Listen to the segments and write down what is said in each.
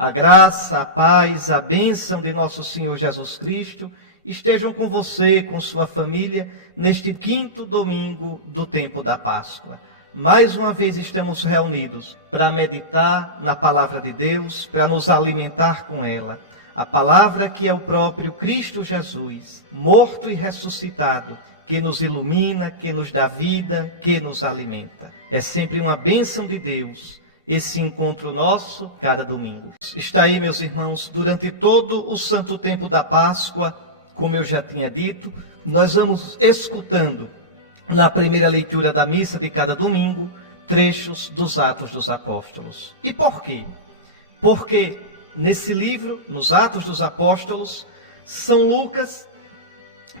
A graça, a paz, a bênção de nosso Senhor Jesus Cristo estejam com você, com sua família, neste 5º domingo do tempo da Páscoa. Mais uma vez estamos reunidos para meditar na palavra de Deus, para nos alimentar com ela. A palavra que é o próprio Cristo Jesus, morto e ressuscitado, que nos ilumina, que nos dá vida, que nos alimenta. É sempre uma bênção de Deus esse encontro nosso cada domingo. Está aí, meus irmãos, durante todo o santo tempo da Páscoa, como eu já tinha dito, nós vamos escutando na primeira leitura da missa de cada domingo trechos dos Atos dos Apóstolos. E por quê? Porque nesse livro, nos Atos dos Apóstolos, São Lucas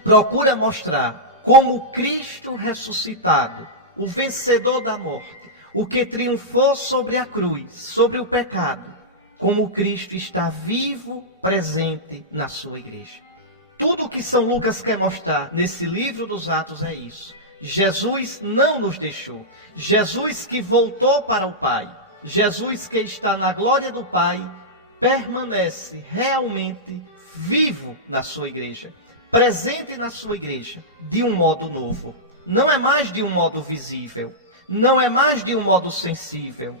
procura mostrar como Cristo ressuscitado, o vencedor da morte, o que triunfou sobre a cruz, sobre o pecado, como Cristo está vivo, presente na sua igreja. Tudo o que São Lucas quer mostrar nesse livro dos Atos é isso. Jesus não nos deixou. Jesus que voltou para o Pai, Jesus que está na glória do Pai, permanece realmente vivo na sua igreja, presente na sua igreja, de um modo novo. Não é mais de um modo visível, não é mais de um modo sensível,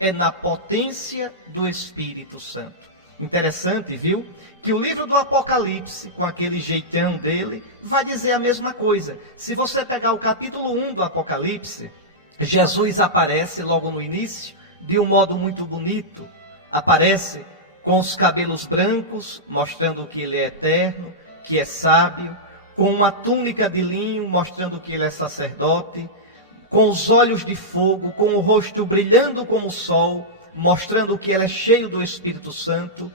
é na potência do Espírito Santo. Interessante, viu? Que o livro do Apocalipse, com aquele jeitão dele, vai dizer a mesma coisa. Se você pegar o capítulo 1 do Apocalipse, Jesus aparece logo no início, de um modo muito bonito. Aparece com os cabelos brancos, mostrando que ele é eterno, que é sábio, com uma túnica de linho, mostrando que ele é sacerdote, com os olhos de fogo, com o rosto brilhando como o sol, mostrando que ele é cheio do Espírito Santo.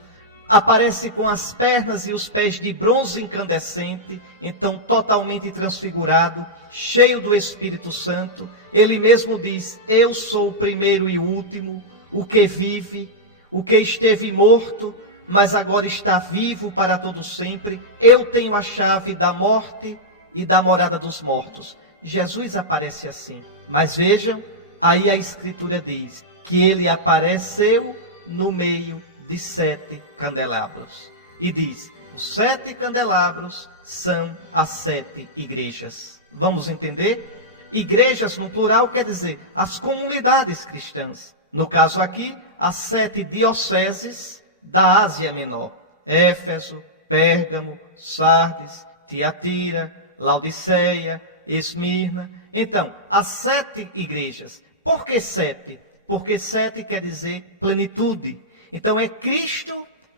Aparece com as pernas e os pés de bronze incandescente, então totalmente transfigurado, cheio do Espírito Santo. Ele mesmo diz: eu sou o primeiro e o último, o que vive, o que esteve morto, mas agora está vivo para todo sempre. Eu tenho a chave da morte e da morada dos mortos. Jesus aparece assim. Mas vejam, aí a Escritura diz que ele apareceu no meio de 7 candelabros. E diz, os 7 candelabros são as 7 igrejas. Vamos entender? Igrejas no plural quer dizer as comunidades cristãs. No caso aqui, as 7 dioceses da Ásia Menor. Éfeso, Pérgamo, Sardes, Tiatira, Laodiceia, Esmirna. Então, as 7 igrejas. Por que 7? Porque 7 quer dizer plenitude. Então, é Cristo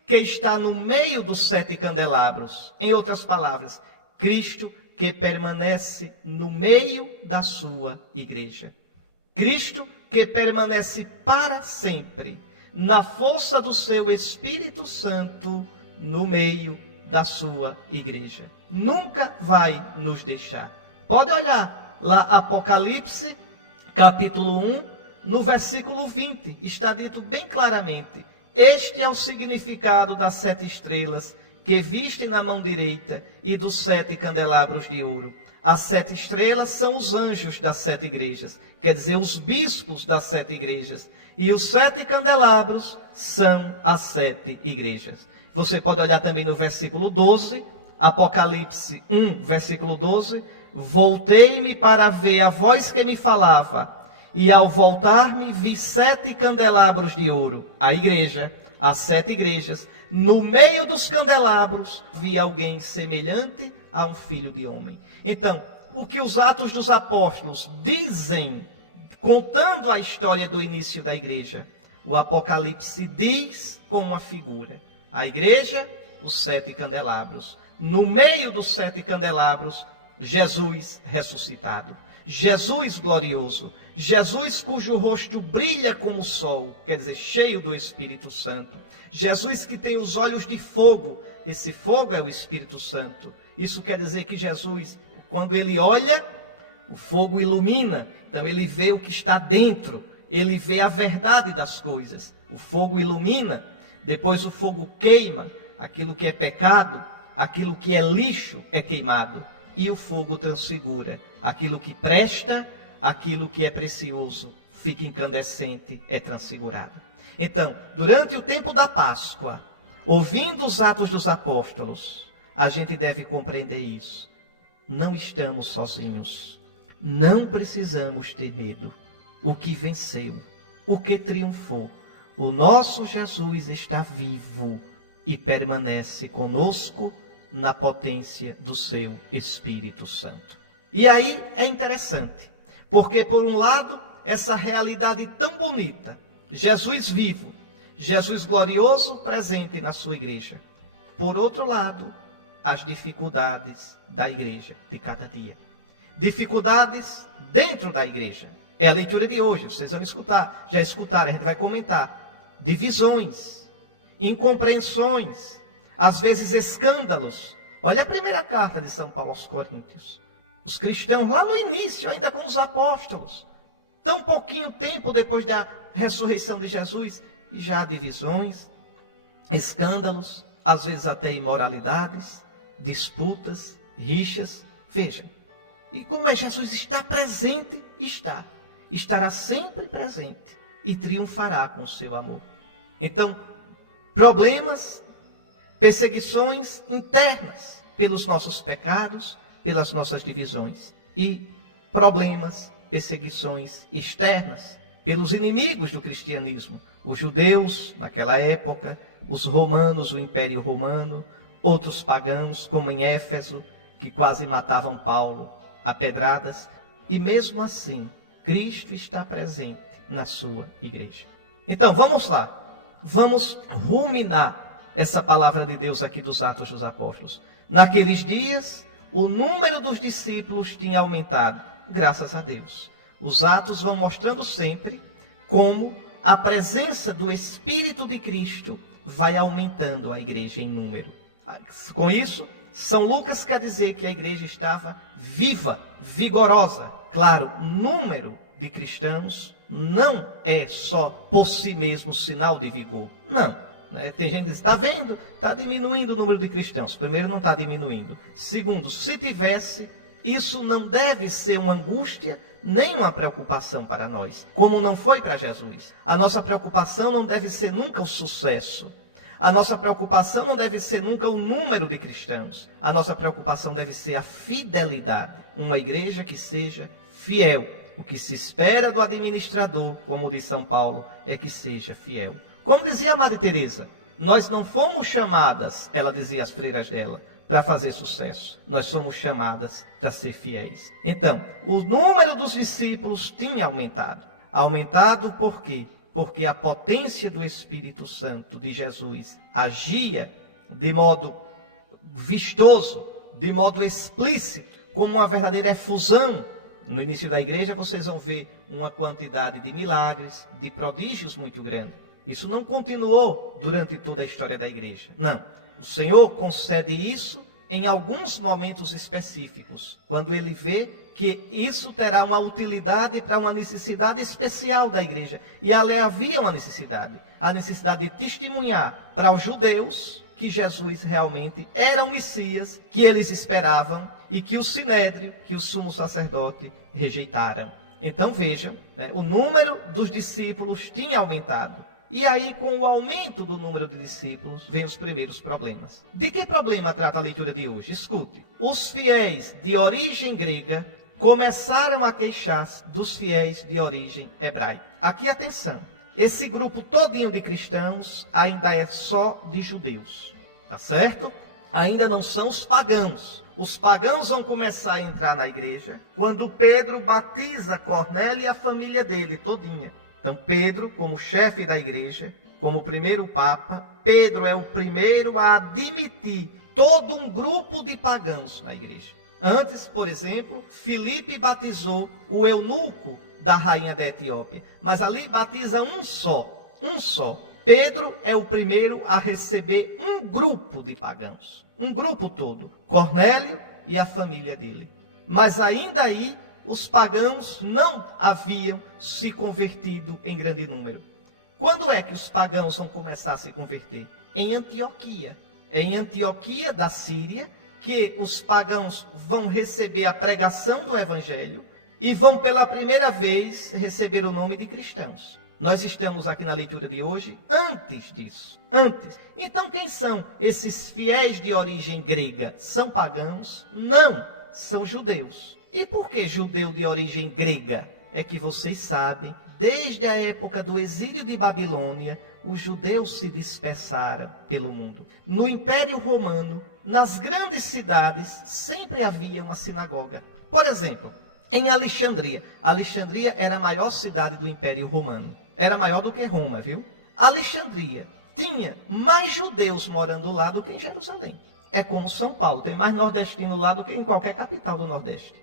que está no meio dos 7 candelabros. Em outras palavras, Cristo que permanece no meio da sua igreja. Cristo que permanece para sempre, na força do seu Espírito Santo, no meio da sua igreja. Nunca vai nos deixar. Pode olhar lá, Apocalipse, capítulo 1, no versículo 20, está dito bem claramente: este é o significado das 7 estrelas que vistem na mão direita e dos 7 candelabros de ouro. As 7 estrelas são os anjos das 7 igrejas, quer dizer, os bispos das 7 igrejas. E os 7 candelabros são as 7 igrejas. Você pode olhar também no versículo 12, Apocalipse 1, versículo 12. Voltei-me para ver a voz que me falava, e ao voltar-me vi 7 candelabros de ouro, a igreja, as 7 igrejas. No meio dos candelabros vi alguém semelhante a um filho de homem. Então, o que os Atos dos Apóstolos dizem, contando a história do início da igreja, o Apocalipse diz com uma figura. A igreja, os 7 candelabros. No meio dos 7 candelabros, Jesus ressuscitado. Jesus glorioso. Jesus cujo rosto brilha como o sol, quer dizer, cheio do Espírito Santo. Jesus que tem os olhos de fogo. Esse fogo é o Espírito Santo. Isso quer dizer que Jesus, quando ele olha, o fogo ilumina. Então ele vê o que está dentro. Ele vê a verdade das coisas. O fogo ilumina. Depois o fogo queima aquilo que é pecado. Aquilo que é lixo é queimado. E o fogo transfigura. Aquilo que presta, aquilo que é precioso, fica incandescente, é transfigurado. Então, durante o tempo da Páscoa, ouvindo os Atos dos Apóstolos, a gente deve compreender isso. Não estamos sozinhos. Não precisamos ter medo. O que venceu, o que triunfou, o nosso Jesus está vivo e permanece conosco na potência do seu Espírito Santo. E aí é interessante, porque por um lado, essa realidade tão bonita, Jesus vivo, Jesus glorioso presente na sua igreja. Por outro lado, as dificuldades da igreja de cada dia. Dificuldades dentro da igreja. É a leitura de hoje, vocês vão escutar, já escutaram, a gente vai comentar. Divisões, incompreensões, às vezes escândalos. Olha a primeira carta de São Paulo aos Coríntios. Os cristãos lá no início, ainda com os apóstolos, tão pouquinho tempo depois da ressurreição de Jesus, e já há divisões, escândalos, às vezes até imoralidades, disputas, rixas. Vejam, e como é Jesus está presente, estará sempre presente e triunfará com o seu amor. Então, problemas, perseguições internas pelos nossos pecados, pelas nossas divisões, e problemas, perseguições externas pelos inimigos do cristianismo, os judeus naquela época, os romanos, o Império Romano, outros pagãos, como em Éfeso, que quase matavam Paulo a pedradas, e mesmo assim, Cristo está presente na sua igreja. Então, vamos lá, vamos ruminar essa palavra de Deus aqui dos Atos dos Apóstolos. Naqueles dias, o número dos discípulos tinha aumentado, graças a Deus. Os Atos vão mostrando sempre como a presença do Espírito de Cristo vai aumentando a igreja em número. Com isso, São Lucas quer dizer que a igreja estava viva, vigorosa. Claro, número de cristãos não é só por si mesmo sinal de vigor. Não. Tem gente que diz, está vendo? Está diminuindo o número de cristãos. Primeiro, não está diminuindo. Segundo, se tivesse, isso não deve ser uma angústia, nem uma preocupação para nós, como não foi para Jesus. A nossa preocupação não deve ser nunca o sucesso. A nossa preocupação não deve ser nunca o número de cristãos. A nossa preocupação deve ser a fidelidade. Uma igreja que seja fiel. O que se espera do administrador, como diz São Paulo, é que seja fiel. Como dizia a Madre Teresa, nós não fomos chamadas, ela dizia às freiras dela, para fazer sucesso. Nós somos chamadas para ser fiéis. Então, o número dos discípulos tinha aumentado. Aumentado por quê? Porque a potência do Espírito Santo de Jesus agia de modo vistoso, de modo explícito, como uma verdadeira efusão. No início da igreja vocês vão ver uma quantidade de milagres, de prodígios muito grande. Isso não continuou durante toda a história da igreja. Não. O Senhor concede isso em alguns momentos específicos, quando Ele vê que isso terá uma utilidade para uma necessidade especial da igreja. E ali havia uma necessidade, a necessidade de testemunhar para os judeus que Jesus realmente era o Messias que eles esperavam e que o Sinédrio, que o sumo sacerdote, rejeitaram. Então vejam, o número dos discípulos tinha aumentado. E aí, com o aumento do número de discípulos, vem os primeiros problemas. De que problema trata a leitura de hoje? Escute. Os fiéis de origem grega começaram a queixar-se dos fiéis de origem hebraica. Aqui, atenção. Esse grupo todinho de cristãos ainda é só de judeus. Tá certo? Ainda não são os pagãos. Os pagãos vão começar a entrar na igreja quando Pedro batiza Cornélio e a família dele todinha. Então, Pedro, como chefe da igreja, como primeiro papa, Pedro é o primeiro a admitir todo um grupo de pagãos na igreja. Antes, por exemplo, Filipe batizou o eunuco da rainha da Etiópia, mas ali batiza um só. Pedro é o primeiro a receber um grupo de pagãos, um grupo todo, Cornélio e a família dele. Mas ainda aí, os pagãos não haviam se convertido em grande número. Quando é que os pagãos vão começar a se converter? Em Antioquia. É em Antioquia da Síria que os pagãos vão receber a pregação do Evangelho e vão pela primeira vez receber o nome de cristãos. Nós estamos aqui na leitura de hoje antes disso. Antes. Então quem são esses fiéis de origem grega? São pagãos? Não, são judeus. E por que judeu de origem grega? É que vocês sabem, desde a época do exílio de Babilônia, os judeus se dispersaram pelo mundo. No Império Romano, nas grandes cidades, sempre havia uma sinagoga. Por exemplo, em Alexandria. Alexandria era a maior cidade do Império Romano. Era maior do que Roma, viu? Alexandria tinha mais judeus morando lá do que em Jerusalém. É como São Paulo, tem mais nordestino lá do que em qualquer capital do Nordeste.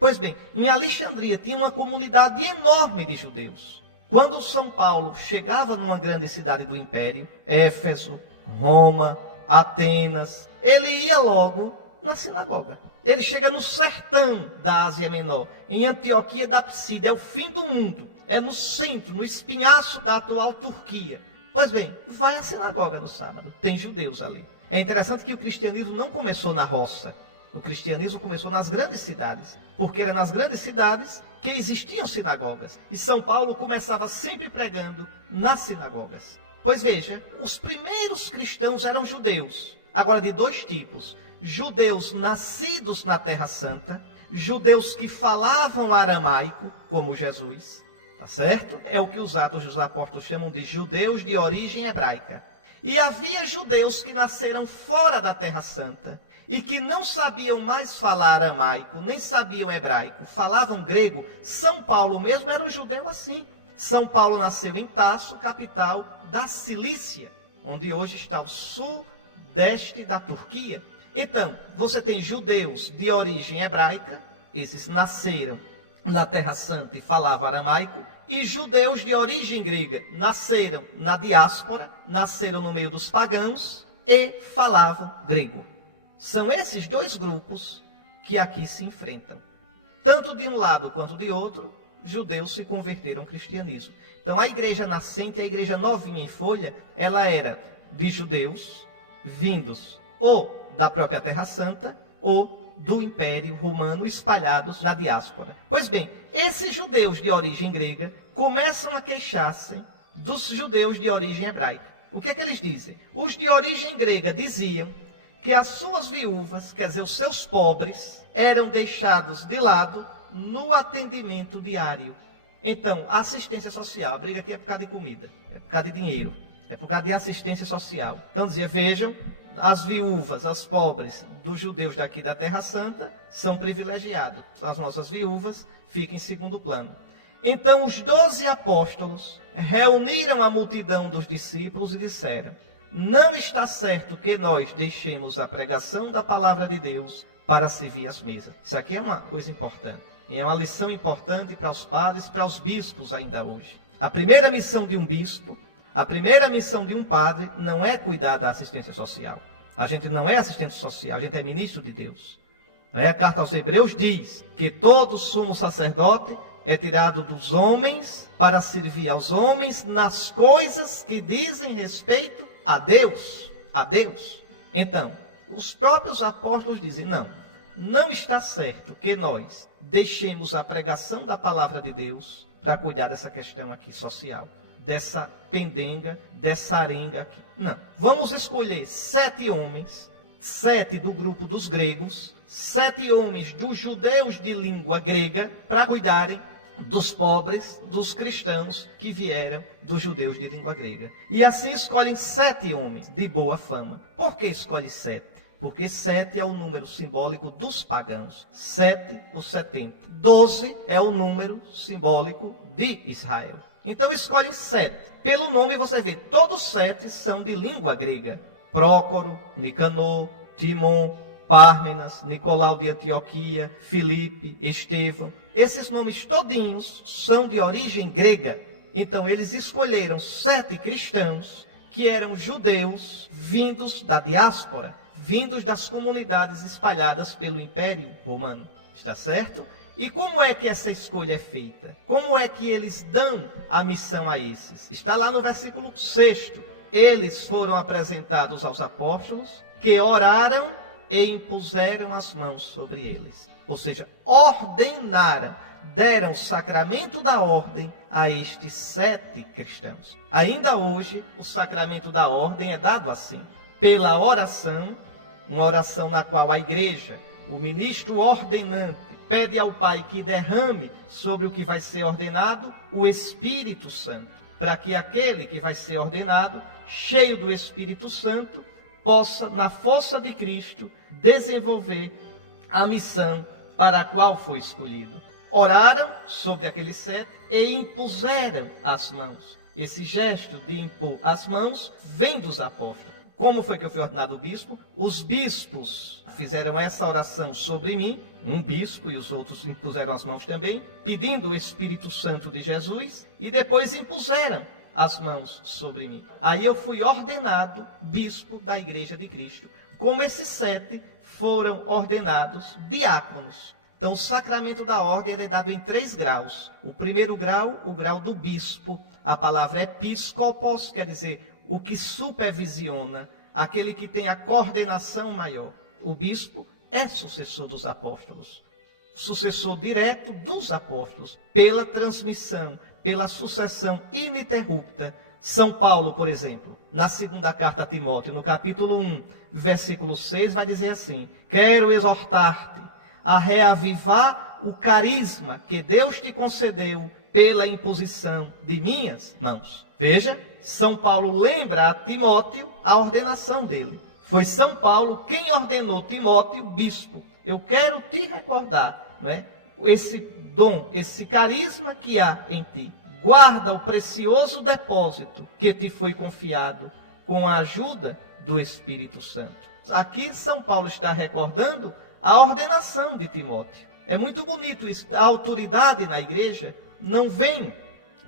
Pois bem, em Alexandria tinha uma comunidade enorme de judeus. Quando São Paulo chegava numa grande cidade do Império, Éfeso, Roma, Atenas, ele ia logo na sinagoga. Ele chega no sertão da Ásia Menor, em Antioquia da Psídia, é o fim do mundo. É no centro, no espinhaço da atual Turquia. Pois bem, vai à sinagoga no sábado, tem judeus ali. É interessante que o cristianismo não começou na roça. O cristianismo começou nas grandes cidades, porque era nas grandes cidades que existiam sinagogas. E São Paulo começava sempre pregando nas sinagogas. Pois veja, os primeiros cristãos eram judeus, agora de dois tipos. Judeus nascidos na Terra Santa, judeus que falavam aramaico, como Jesus, tá certo? É o que os Atos dos Apóstolos chamam de judeus de origem hebraica. E havia judeus que nasceram fora da Terra Santa e que não sabiam mais falar aramaico, nem sabiam hebraico, falavam grego. São Paulo mesmo era um judeu assim. São Paulo nasceu em Tarso, capital da Cilícia, onde hoje está o sudeste da Turquia. Então, você tem judeus de origem hebraica, esses nasceram na Terra Santa e falavam aramaico, e judeus de origem grega, nasceram na diáspora, nasceram no meio dos pagãos e falavam grego. São esses dois grupos que aqui se enfrentam. Tanto de um lado quanto de outro, judeus se converteram ao cristianismo. Então a igreja nascente, a igreja novinha em folha, ela era de judeus vindos ou da própria Terra Santa ou do Império Romano espalhados na diáspora. Pois bem, esses judeus de origem grega começam a queixar-se dos judeus de origem hebraica. O que é que eles dizem? Os de origem grega diziam que as suas viúvas, quer dizer, os seus pobres, eram deixados de lado no atendimento diário. Então, a assistência social, a briga aqui é por causa de comida, é por causa de dinheiro, é por causa de assistência social. Então dizia, vejam, as viúvas, as pobres dos judeus daqui da Terra Santa são privilegiados. As nossas viúvas ficam em segundo plano. Então os 12 apóstolos reuniram a multidão dos discípulos e disseram, não está certo que nós deixemos a pregação da palavra de Deus para servir as mesas. Isso aqui é uma coisa importante. E é uma lição importante para os padres, para os bispos ainda hoje. A primeira missão de um bispo, a primeira missão de um padre não é cuidar da assistência social. A gente não é assistente social, a gente é ministro de Deus. A carta aos Hebreus diz que todo sumo sacerdote é tirado dos homens para servir aos homens nas coisas que dizem respeito a Deus. A Deus. Então, os próprios apóstolos dizem, não está certo que nós deixemos a pregação da palavra de Deus para cuidar dessa questão aqui social, dessa pendenga, dessa arenga aqui. Não. Vamos escolher 7 homens, 7 do grupo dos gregos, 7 homens dos judeus de língua grega, para cuidarem dos pobres, dos cristãos que vieram dos judeus de língua grega. E assim escolhem 7 homens de boa fama. Por que escolhe 7? Porque 7 é o número simbólico dos pagãos. 7 ou 70. 12 é o número simbólico de Israel. Então escolhem 7. Pelo nome você vê, todos 7 são de língua grega. Prócoro, Nicanor, Timon, Pármenas, Nicolau de Antioquia, Filipe, Estevão. Esses nomes todinhos são de origem grega. Então eles escolheram 7 cristãos que eram judeus vindos da diáspora, vindos das comunidades espalhadas pelo Império Romano. Está certo? E como é que essa escolha é feita? Como é que eles dão a missão a esses? Está lá no versículo 6. Eles foram apresentados aos apóstolos, que oraram e impuseram as mãos sobre eles. Ou seja, ordenaram, deram o sacramento da ordem a estes 7 cristãos. Ainda hoje, o sacramento da ordem é dado assim, pela oração, uma oração na qual a igreja, o ministro ordenante, pede ao Pai que derrame sobre o que vai ser ordenado o Espírito Santo, para que aquele que vai ser ordenado, cheio do Espírito Santo, possa, na força de Cristo, desenvolver a missão para a qual foi escolhido. Oraram sobre aqueles 7 e impuseram as mãos. Esse gesto de impor as mãos vem dos apóstolos. Como foi que eu fui ordenado bispo? Os bispos fizeram essa oração sobre mim, um bispo e os outros impuseram as mãos também, pedindo o Espírito Santo de Jesus, e depois impuseram as mãos sobre mim. Aí eu fui ordenado bispo da Igreja de Cristo. Como esses 7 foram ordenados diáconos. Então, o sacramento da ordem é dado em 3 graus. O primeiro grau, o grau do bispo. A palavra episcopos, quer dizer, o que supervisiona, aquele que tem a coordenação maior. O bispo é sucessor dos apóstolos, sucessor direto dos apóstolos, pela transmissão, pela sucessão ininterrupta. São Paulo, por exemplo, na segunda carta a Timóteo, no capítulo 1, versículo 6, vai dizer assim: quero exortar-te a reavivar o carisma que Deus te concedeu pela imposição de minhas mãos. Veja, São Paulo lembra a Timóteo a ordenação dele. Foi São Paulo quem ordenou Timóteo bispo. Eu quero te recordar, não é? Esse dom, esse carisma que há em ti. Guarda o precioso depósito que te foi confiado com a ajuda do Espírito Santo. Aqui São Paulo está recordando a ordenação de Timóteo. É muito bonito isso. A autoridade na igreja não vem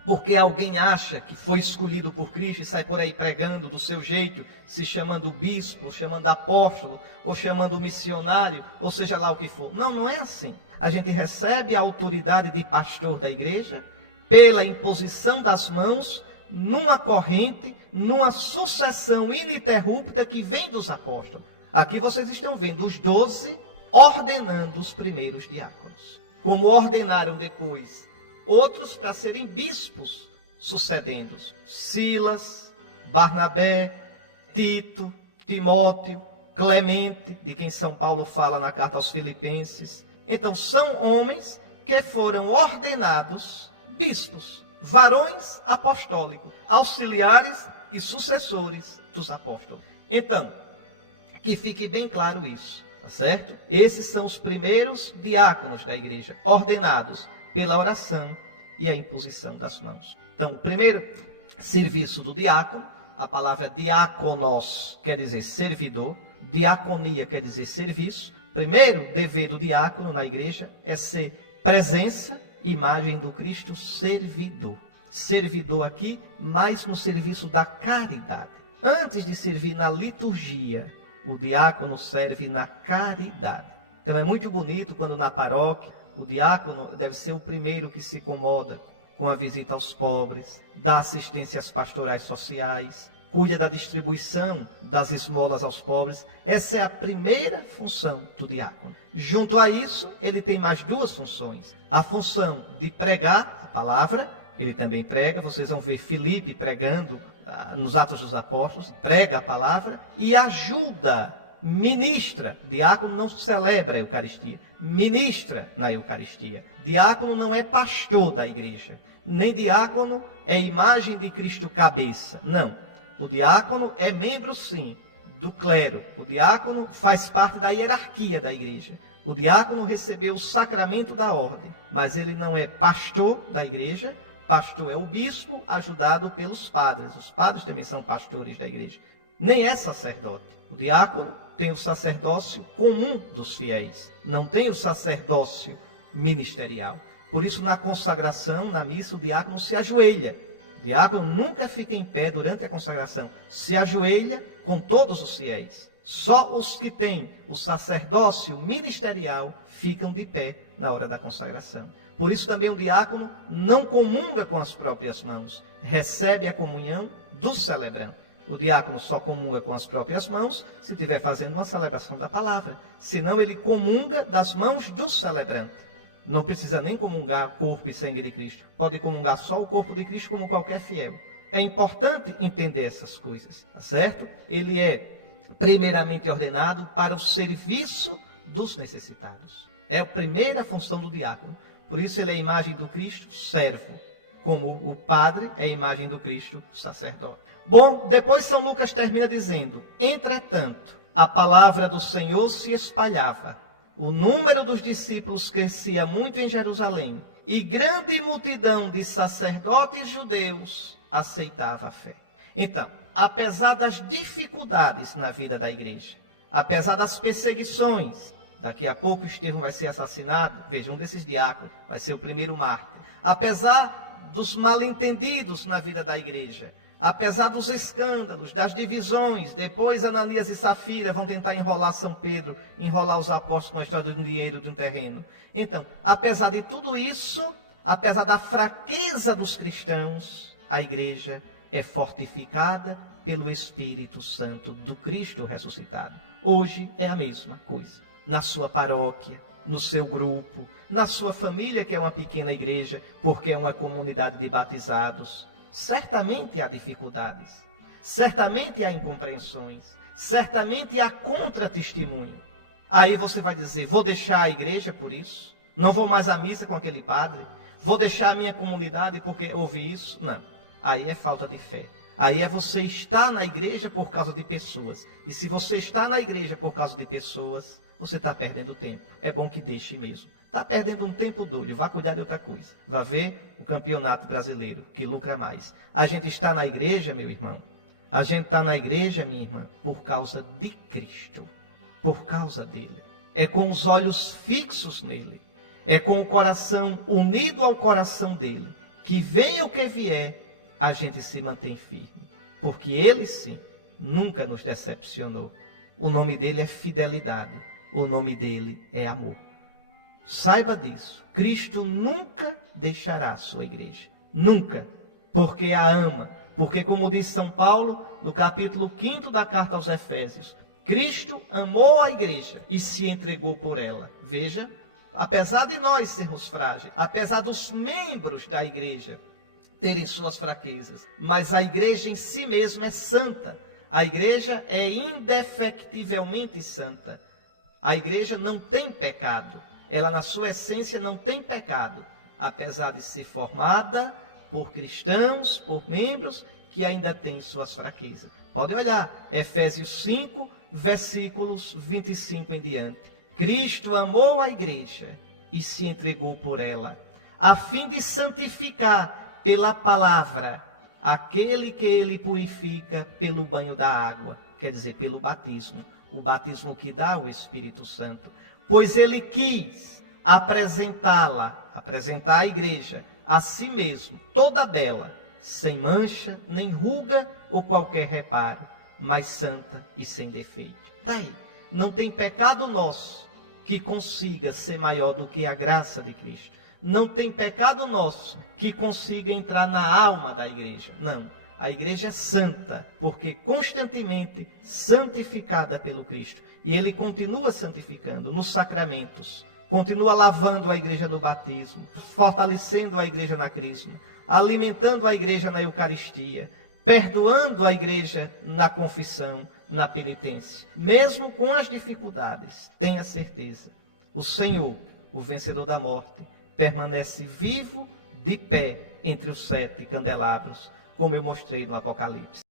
porque alguém acha que foi escolhido por Cristo e sai por aí pregando do seu jeito, se chamando bispo, ou chamando apóstolo, ou chamando missionário, ou seja lá o que for. Não, não é assim. A gente recebe a autoridade de pastor da igreja pela imposição das mãos, numa corrente, numa sucessão ininterrupta que vem dos apóstolos. Aqui vocês estão vendo os 12 ordenando os primeiros diáconos. Como ordenaram depois outros para serem bispos sucedendo. Silas, Barnabé, Tito, Timóteo, Clemente, de quem São Paulo fala na carta aos Filipenses. Então são homens que foram ordenados bispos, varões apostólicos, auxiliares e sucessores dos apóstolos. Então, que fique bem claro isso, tá certo? Esses são os primeiros diáconos da igreja, ordenados pela oração e a imposição das mãos. Então, o primeiro serviço do diácono, a palavra diáconos quer dizer servidor, diaconia quer dizer serviço. Primeiro dever do diácono na igreja é ser presença, imagem do Cristo servidor. Servidor aqui, mais no serviço da caridade. Antes de servir na liturgia, o diácono serve na caridade. Então é muito bonito quando na paróquia, o diácono deve ser o primeiro que se incomoda com a visita aos pobres, dá assistência às pastorais sociais, cuida da distribuição das esmolas aos pobres. Essa é a primeira função do diácono. Junto a isso, ele tem mais 2 funções. A função de pregar a palavra, ele também prega, vocês vão ver Filipe pregando nos Atos dos Apóstolos, prega a palavra e ajuda, ministra. Diácono não celebra a Eucaristia, ministra na Eucaristia. Diácono não é pastor da igreja, nem diácono é imagem de Cristo cabeça, não. O diácono é membro, sim, do clero. O diácono faz parte da hierarquia da igreja. O diácono recebeu o sacramento da ordem, mas ele não é pastor da igreja. Pastor é o bispo, ajudado pelos padres. Os padres também são pastores da igreja. Nem é sacerdote. O diácono tem o sacerdócio comum dos fiéis. Não tem o sacerdócio ministerial. Por isso, na consagração, na missa, o diácono se ajoelha. O diácono nunca fica em pé durante a consagração. Se ajoelha com todos os fiéis. Só os que têm o sacerdócio ministerial ficam de pé na hora da consagração. Por isso também o diácono não comunga com as próprias mãos. Recebe a comunhão do celebrante. O diácono só comunga com as próprias mãos se estiver fazendo uma celebração da palavra. Senão ele comunga das mãos do celebrante. Não precisa nem comungar corpo e sangue de Cristo. Pode comungar só o corpo de Cristo como qualquer fiel. É importante entender essas coisas, tá certo? Ele é primeiramente ordenado para o serviço dos necessitados. É a primeira função do diácono. Por isso ele é a imagem do Cristo, servo. Como o padre é a imagem do Cristo, sacerdote. Bom, depois São Lucas termina dizendo: entretanto, a palavra do Senhor se espalhava. O número dos discípulos crescia muito em Jerusalém, e grande multidão de sacerdotes judeus aceitava a fé. Então, apesar das dificuldades na vida da igreja, apesar das perseguições, daqui a pouco Estevão vai ser assassinado, veja, um desses diáconos vai ser o primeiro mártir. Apesar dos mal-entendidos na vida da igreja, apesar dos escândalos, das divisões, depois Ananias e Safira vão tentar enrolar São Pedro, enrolar os apóstolos com a história de um dinheiro, de um terreno. Então, apesar de tudo isso, apesar da fraqueza dos cristãos, a igreja é fortificada pelo Espírito Santo do Cristo ressuscitado. Hoje é a mesma coisa. Na sua paróquia, no seu grupo, na sua família, que é uma pequena igreja, porque é uma comunidade de batizados, certamente há dificuldades, certamente há incompreensões, certamente há contra-testemunho. Aí você vai dizer: vou deixar a igreja por isso? Não vou mais à missa com aquele padre? Vou deixar a minha comunidade porque ouvi isso? Não. Aí é falta de fé. Aí é você estar na igreja por causa de pessoas. E se você está na igreja por causa de pessoas, você está perdendo tempo. É bom que deixe mesmo. Está perdendo um tempo doido, vá cuidar de outra coisa. Vá ver o campeonato brasileiro, que lucra mais. A gente está na igreja, meu irmão. A gente está na igreja, minha irmã, por causa de Cristo. Por causa dele. É com os olhos fixos nele. É com o coração unido ao coração dele. Que venha o que vier, a gente se mantém firme. Porque ele, sim, nunca nos decepcionou. O nome dele é fidelidade. O nome dele é amor. Saiba disso. Cristo nunca deixará a sua igreja. Nunca. Porque a ama. Porque, como diz São Paulo, no capítulo 5 da carta aos Efésios, Cristo amou a igreja e se entregou por ela. Veja, apesar de nós sermos frágeis, apesar dos membros da igreja terem suas fraquezas, mas a igreja em si mesma é santa. A igreja é indefectivelmente santa. A igreja não tem pecado. Ela, na sua essência, não tem pecado, apesar de ser formada por cristãos, por membros que ainda têm suas fraquezas. Pode olhar, Efésios 5, versículos 25 em diante. Cristo amou a igreja e se entregou por ela, a fim de santificar pela palavra aquele que ele purifica pelo banho da água, quer dizer, pelo batismo, o batismo que dá o Espírito Santo. Pois ele quis apresentar a igreja a si mesmo, toda bela, sem mancha, nem ruga ou qualquer reparo, mas santa e sem defeito. Daí, não tem pecado nosso que consiga ser maior do que a graça de Cristo. Não tem pecado nosso que consiga entrar na alma da igreja. Não. A igreja é santa, porque constantemente santificada pelo Cristo. E ele continua santificando nos sacramentos. Continua lavando a igreja no batismo, fortalecendo a igreja na crisma, alimentando a igreja na Eucaristia, perdoando a igreja na confissão, na penitência. Mesmo com as dificuldades, tenha certeza, o Senhor, o vencedor da morte, permanece vivo, de pé, entre os 7 candelabros, como eu mostrei no Apocalipse.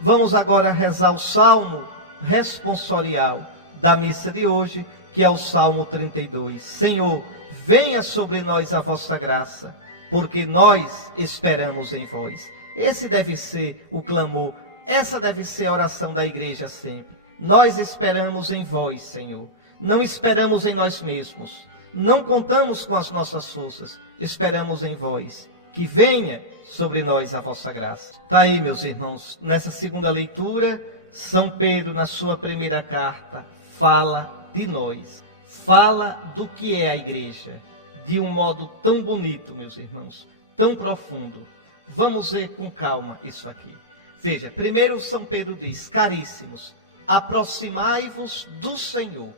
Vamos agora rezar o salmo responsorial da missa de hoje, que é o Salmo 32. Senhor, venha sobre nós a vossa graça, porque nós esperamos em vós. Esse deve ser o clamor, essa deve ser a oração da igreja sempre. Nós esperamos em vós, Senhor. Não esperamos em nós mesmos. Não contamos com as nossas forças. Esperamos em vós. Que venha sobre nós a vossa graça. Está aí, meus irmãos, nessa segunda leitura, São Pedro, na sua primeira carta, fala de nós. Fala do que é a igreja. De um modo tão bonito, meus irmãos, tão profundo. Vamos ver com calma isso aqui. Veja, primeiro São Pedro diz: caríssimos, aproximai-vos do Senhor,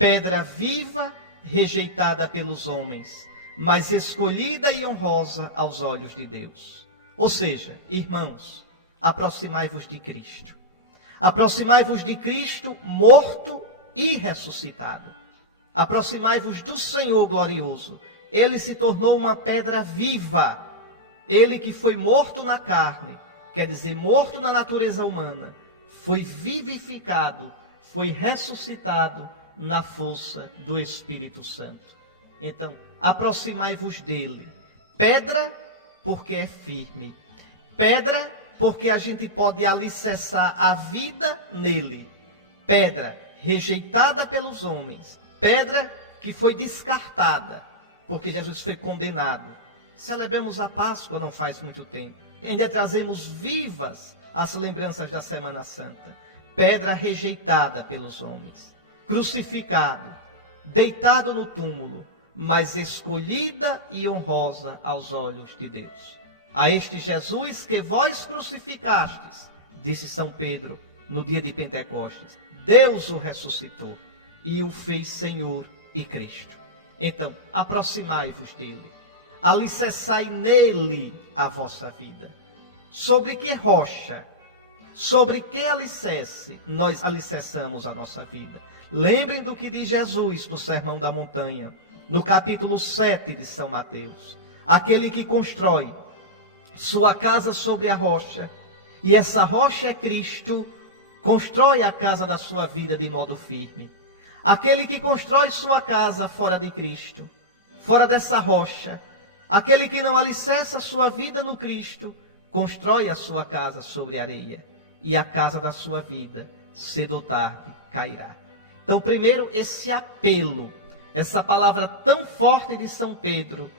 pedra viva rejeitada pelos homens, mas escolhida e honrosa aos olhos de Deus. Ou seja, irmãos, aproximai-vos de Cristo. Aproximai-vos de Cristo morto e ressuscitado. Aproximai-vos do Senhor glorioso. Ele se tornou uma pedra viva. Ele que foi morto na carne, quer dizer, morto na natureza humana, foi vivificado, foi ressuscitado na força do Espírito Santo. Então, aproximai-vos dele. Pedra, porque é firme. Pedra, porque a gente pode alicerçar a vida nele. Pedra, rejeitada pelos homens. Pedra que foi descartada, porque Jesus foi condenado. Celebramos a Páscoa não faz muito tempo. Ainda trazemos vivas as lembranças da Semana Santa. Pedra rejeitada pelos homens. Crucificado, deitado no túmulo, mas escolhida e honrosa aos olhos de Deus. A este Jesus que vós crucificastes, disse São Pedro no dia de Pentecostes, Deus o ressuscitou e o fez Senhor e Cristo. Então, aproximai-vos dele, alicerçai nele a vossa vida. Sobre que rocha, sobre que alicerce nós alicerçamos a nossa vida? Lembrem do que diz Jesus no Sermão da Montanha, no capítulo 7 de São Mateus. Aquele que constrói sua casa sobre a rocha, e essa rocha é Cristo, constrói a casa da sua vida de modo firme. Aquele que constrói sua casa fora de Cristo, fora dessa rocha, aquele que não alicerça sua vida no Cristo, constrói a sua casa sobre areia, e a casa da sua vida, cedo ou tarde, cairá. Então, primeiro, esse apelo, essa palavra tão forte de São Pedro,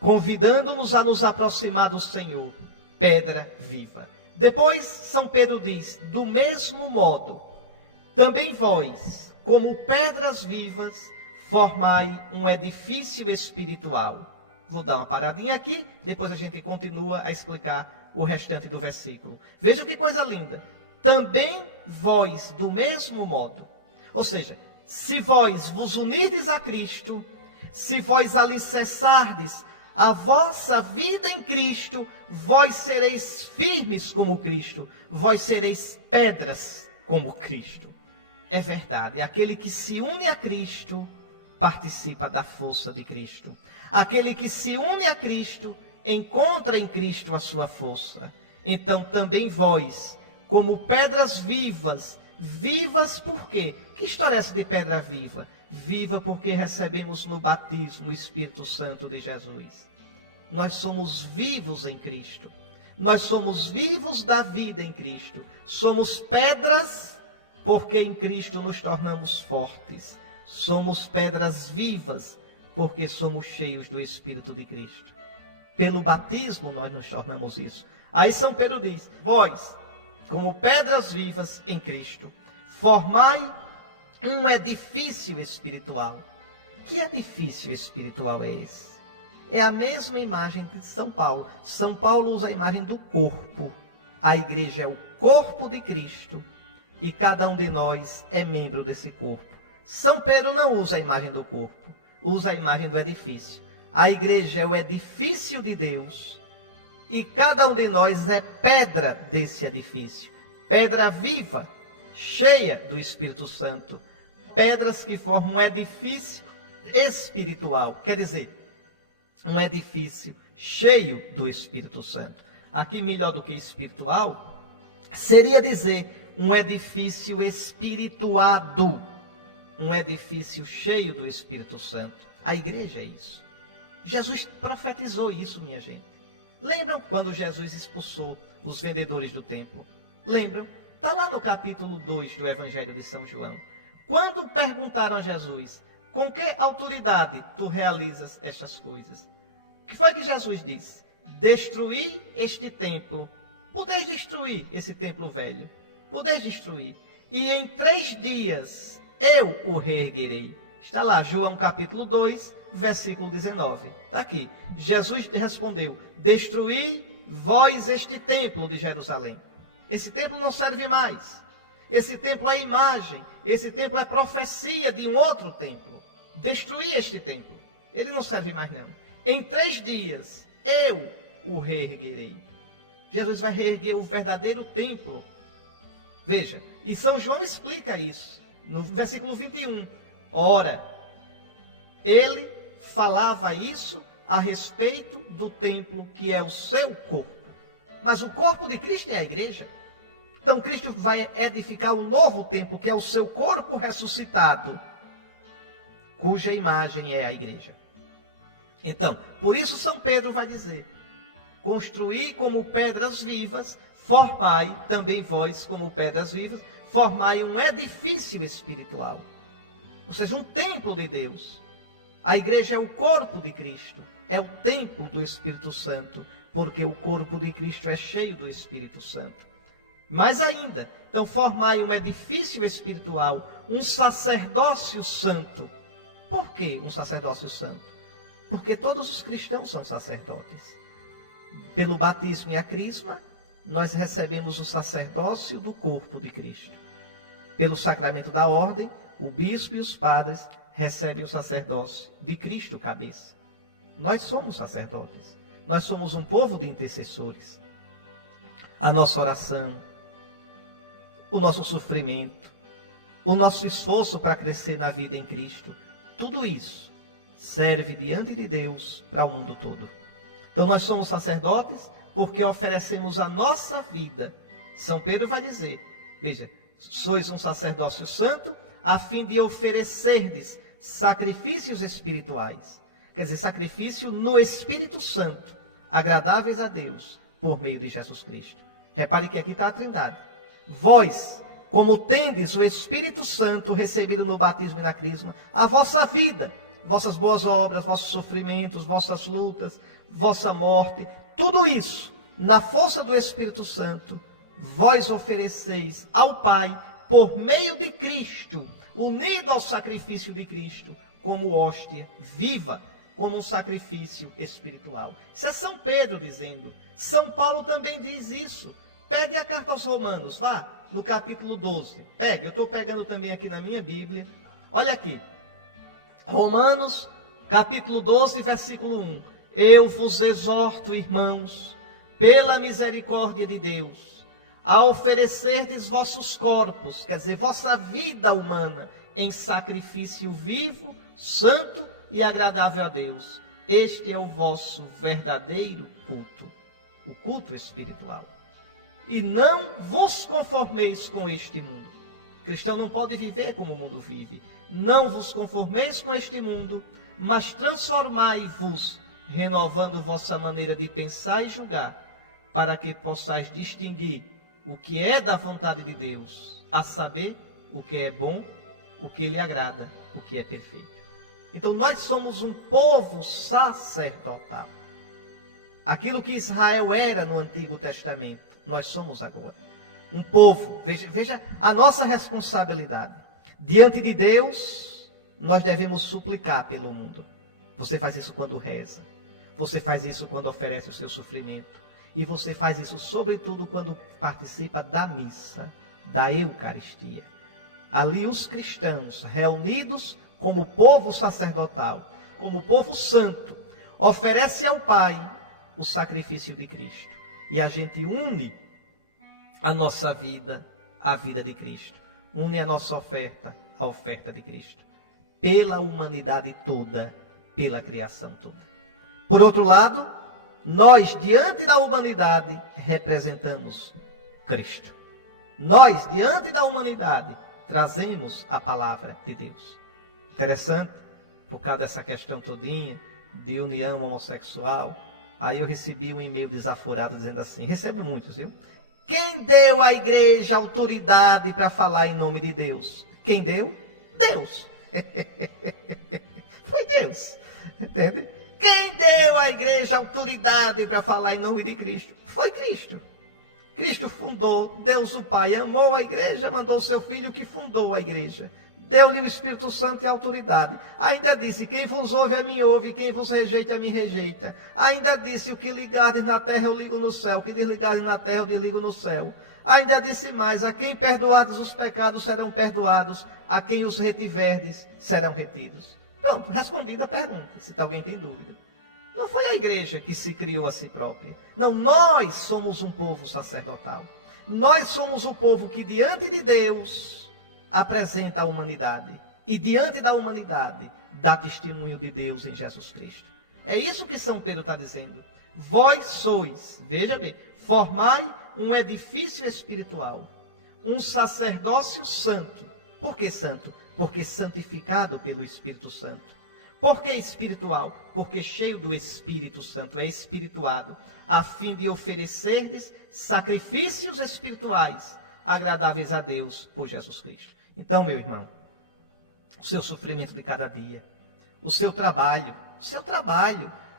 convidando-nos a nos aproximar do Senhor, pedra viva. Depois, São Pedro diz, do mesmo modo, também vós, como pedras vivas, formai um edifício espiritual. Vou dar uma paradinha aqui, depois a gente continua a explicar o restante do versículo. Veja que coisa linda. Também vós, do mesmo modo. Ou seja, se vós vos unirdes a Cristo, se vós alicerçardes a vossa vida em Cristo, vós sereis firmes como Cristo, vós sereis pedras como Cristo. É verdade, aquele que se une a Cristo, participa da força de Cristo. Aquele que se une a Cristo, encontra em Cristo a sua força. Então também vós, como pedras vivas, vivas por quê? Que história é essa de pedra viva? Viva porque recebemos no batismo o Espírito Santo de Jesus. Nós somos vivos em Cristo. Nós somos vivos da vida em Cristo. Somos pedras porque em Cristo nos tornamos fortes. Somos pedras vivas porque somos cheios do Espírito de Cristo. Pelo batismo nós nos tornamos isso. Aí São Pedro diz, vós, como pedras vivas em Cristo, formai um edifício espiritual. Que edifício espiritual é esse? É a mesma imagem de São Paulo. São Paulo usa a imagem do corpo. A igreja é o corpo de Cristo e cada um de nós é membro desse corpo. São Pedro não usa a imagem do corpo, usa a imagem do edifício. A igreja é o edifício de Deus e cada um de nós é pedra desse edifício. Pedra viva, cheia do Espírito Santo. Pedras que formam um edifício espiritual. Quer dizer, um edifício cheio do Espírito Santo. Aqui, melhor do que espiritual, seria dizer um edifício espirituado. Um edifício cheio do Espírito Santo. A igreja é isso. Jesus profetizou isso, minha gente. Lembram quando Jesus expulsou os vendedores do templo? Lembram? Está lá no capítulo 2 do Evangelho de São João. Quando perguntaram a Jesus, com que autoridade tu realizas estas coisas? O que foi que Jesus disse? Destruir este templo. Podeis destruir esse templo velho. Podeis destruir. E em 3 dias eu o reerguerei. Está lá, João capítulo 2, versículo 19. Está aqui. Jesus respondeu, destruí vós este templo de Jerusalém. Esse templo não serve mais. Esse templo é imagem. Esse templo é profecia de um outro templo. destruir este templo. Ele não serve mais não. Em 3 dias eu o reerguerei. Jesus vai reerguer o verdadeiro templo. Veja, e São João explica isso no versículo 21. Ora, ele falava isso a respeito do templo que é o seu corpo. Mas o corpo de Cristo é a igreja. Então Cristo vai edificar um novo templo, que é o seu corpo ressuscitado, cuja imagem é a igreja. Então, por isso São Pedro vai dizer: construí como pedras vivas, formai também vós como pedras vivas, formai um edifício espiritual. Ou seja, um templo de Deus. A igreja é o corpo de Cristo, é o templo do Espírito Santo, porque o corpo de Cristo é cheio do Espírito Santo. Mais ainda, então formai um edifício espiritual, um sacerdócio santo. Por que um sacerdócio santo? Porque todos os cristãos são sacerdotes. Pelo batismo e a crisma, nós recebemos o sacerdócio do corpo de Cristo. Pelo sacramento da ordem, o bispo e os padres recebem o sacerdócio de Cristo, cabeça. Nós somos sacerdotes. Nós somos um povo de intercessores. A nossa oração, o nosso sofrimento, o nosso esforço para crescer na vida em Cristo, tudo isso serve diante de Deus para o mundo todo. Então nós somos sacerdotes porque oferecemos a nossa vida. São Pedro vai dizer, veja, sois um sacerdócio santo a fim de oferecerdes sacrifícios espirituais. Quer dizer, sacrifício no Espírito Santo, agradáveis a Deus, por meio de Jesus Cristo. Repare que aqui está a Trindade. Vós, como tendes o Espírito Santo recebido no batismo e na crisma, a vossa vida, vossas boas obras, vossos sofrimentos, vossas lutas, vossa morte, tudo isso, na força do Espírito Santo, vós ofereceis ao Pai, por meio de Cristo, unido ao sacrifício de Cristo, como hóstia viva, como um sacrifício espiritual. Isso é São Pedro dizendo. São Paulo também diz isso. Pegue a carta aos Romanos, vá no capítulo 12. Pegue, eu estou pegando também aqui na minha Bíblia. Olha aqui. Romanos, capítulo 12, versículo 1. Eu vos exorto, irmãos, pela misericórdia de Deus, a oferecerdes vossos corpos, quer dizer, vossa vida humana, em sacrifício vivo, santo e agradável a Deus. Este é o vosso verdadeiro culto, o culto espiritual. E não vos conformeis com este mundo. O cristão não pode viver como o mundo vive. Não vos conformeis com este mundo, mas transformai-vos, renovando vossa maneira de pensar e julgar, para que possais distinguir o que é da vontade de Deus, a saber, o que é bom, o que lhe agrada, o que é perfeito. Então nós somos um povo sacerdotal. Aquilo que Israel era no Antigo Testamento, nós somos agora. Um povo, veja a nossa responsabilidade. Diante de Deus, nós devemos suplicar pelo mundo. Você faz isso quando reza. Você faz isso quando oferece o seu sofrimento. E você faz isso, sobretudo, quando participa da missa, da Eucaristia. Ali os cristãos, reunidos como povo sacerdotal, como povo santo, oferece ao Pai o sacrifício de Cristo. E a gente une a nossa vida à vida de Cristo. Une a nossa oferta à oferta de Cristo. Pela humanidade toda, pela criação toda. Por outro lado, nós, diante da humanidade, representamos Cristo. Nós, diante da humanidade, trazemos a palavra de Deus. Interessante, por causa dessa questão todinha de união homossexual, aí eu recebi um e-mail desaforado dizendo assim, recebo muitos, viu? Quem deu à igreja autoridade para falar em nome de Deus? Quem deu? Deus. Foi Deus. Entende? Quem deu à igreja autoridade para falar em nome de Cristo? Foi Cristo. Cristo fundou, Deus o Pai amou a igreja, mandou seu Filho que fundou a igreja. Deu-lhe o Espírito Santo e a autoridade. Ainda disse, quem vos ouve a mim ouve, quem vos rejeita a mim rejeita. Ainda disse, o que ligardes na terra eu ligo no céu, o que desligardes na terra eu desligo no céu. Ainda disse mais, a quem perdoardes os pecados serão perdoados, a quem os retiverdes serão retidos. Pronto, respondida a pergunta, se alguém tem dúvida. Não foi a igreja que se criou a si própria. Não, nós somos um povo sacerdotal. Nós somos o povo que diante de Deus apresenta a humanidade. E diante da humanidade dá testemunho de Deus em Jesus Cristo. É isso que São Pedro está dizendo. Vós sois, veja bem, formai um edifício espiritual, um sacerdócio santo. Por que santo? Porque santificado pelo Espírito Santo. Por que espiritual? Porque cheio do Espírito Santo, é espirituado, a fim de oferecerdes sacrifícios espirituais agradáveis a Deus por Jesus Cristo. Então, meu irmão, o seu sofrimento de cada dia, o seu trabalho,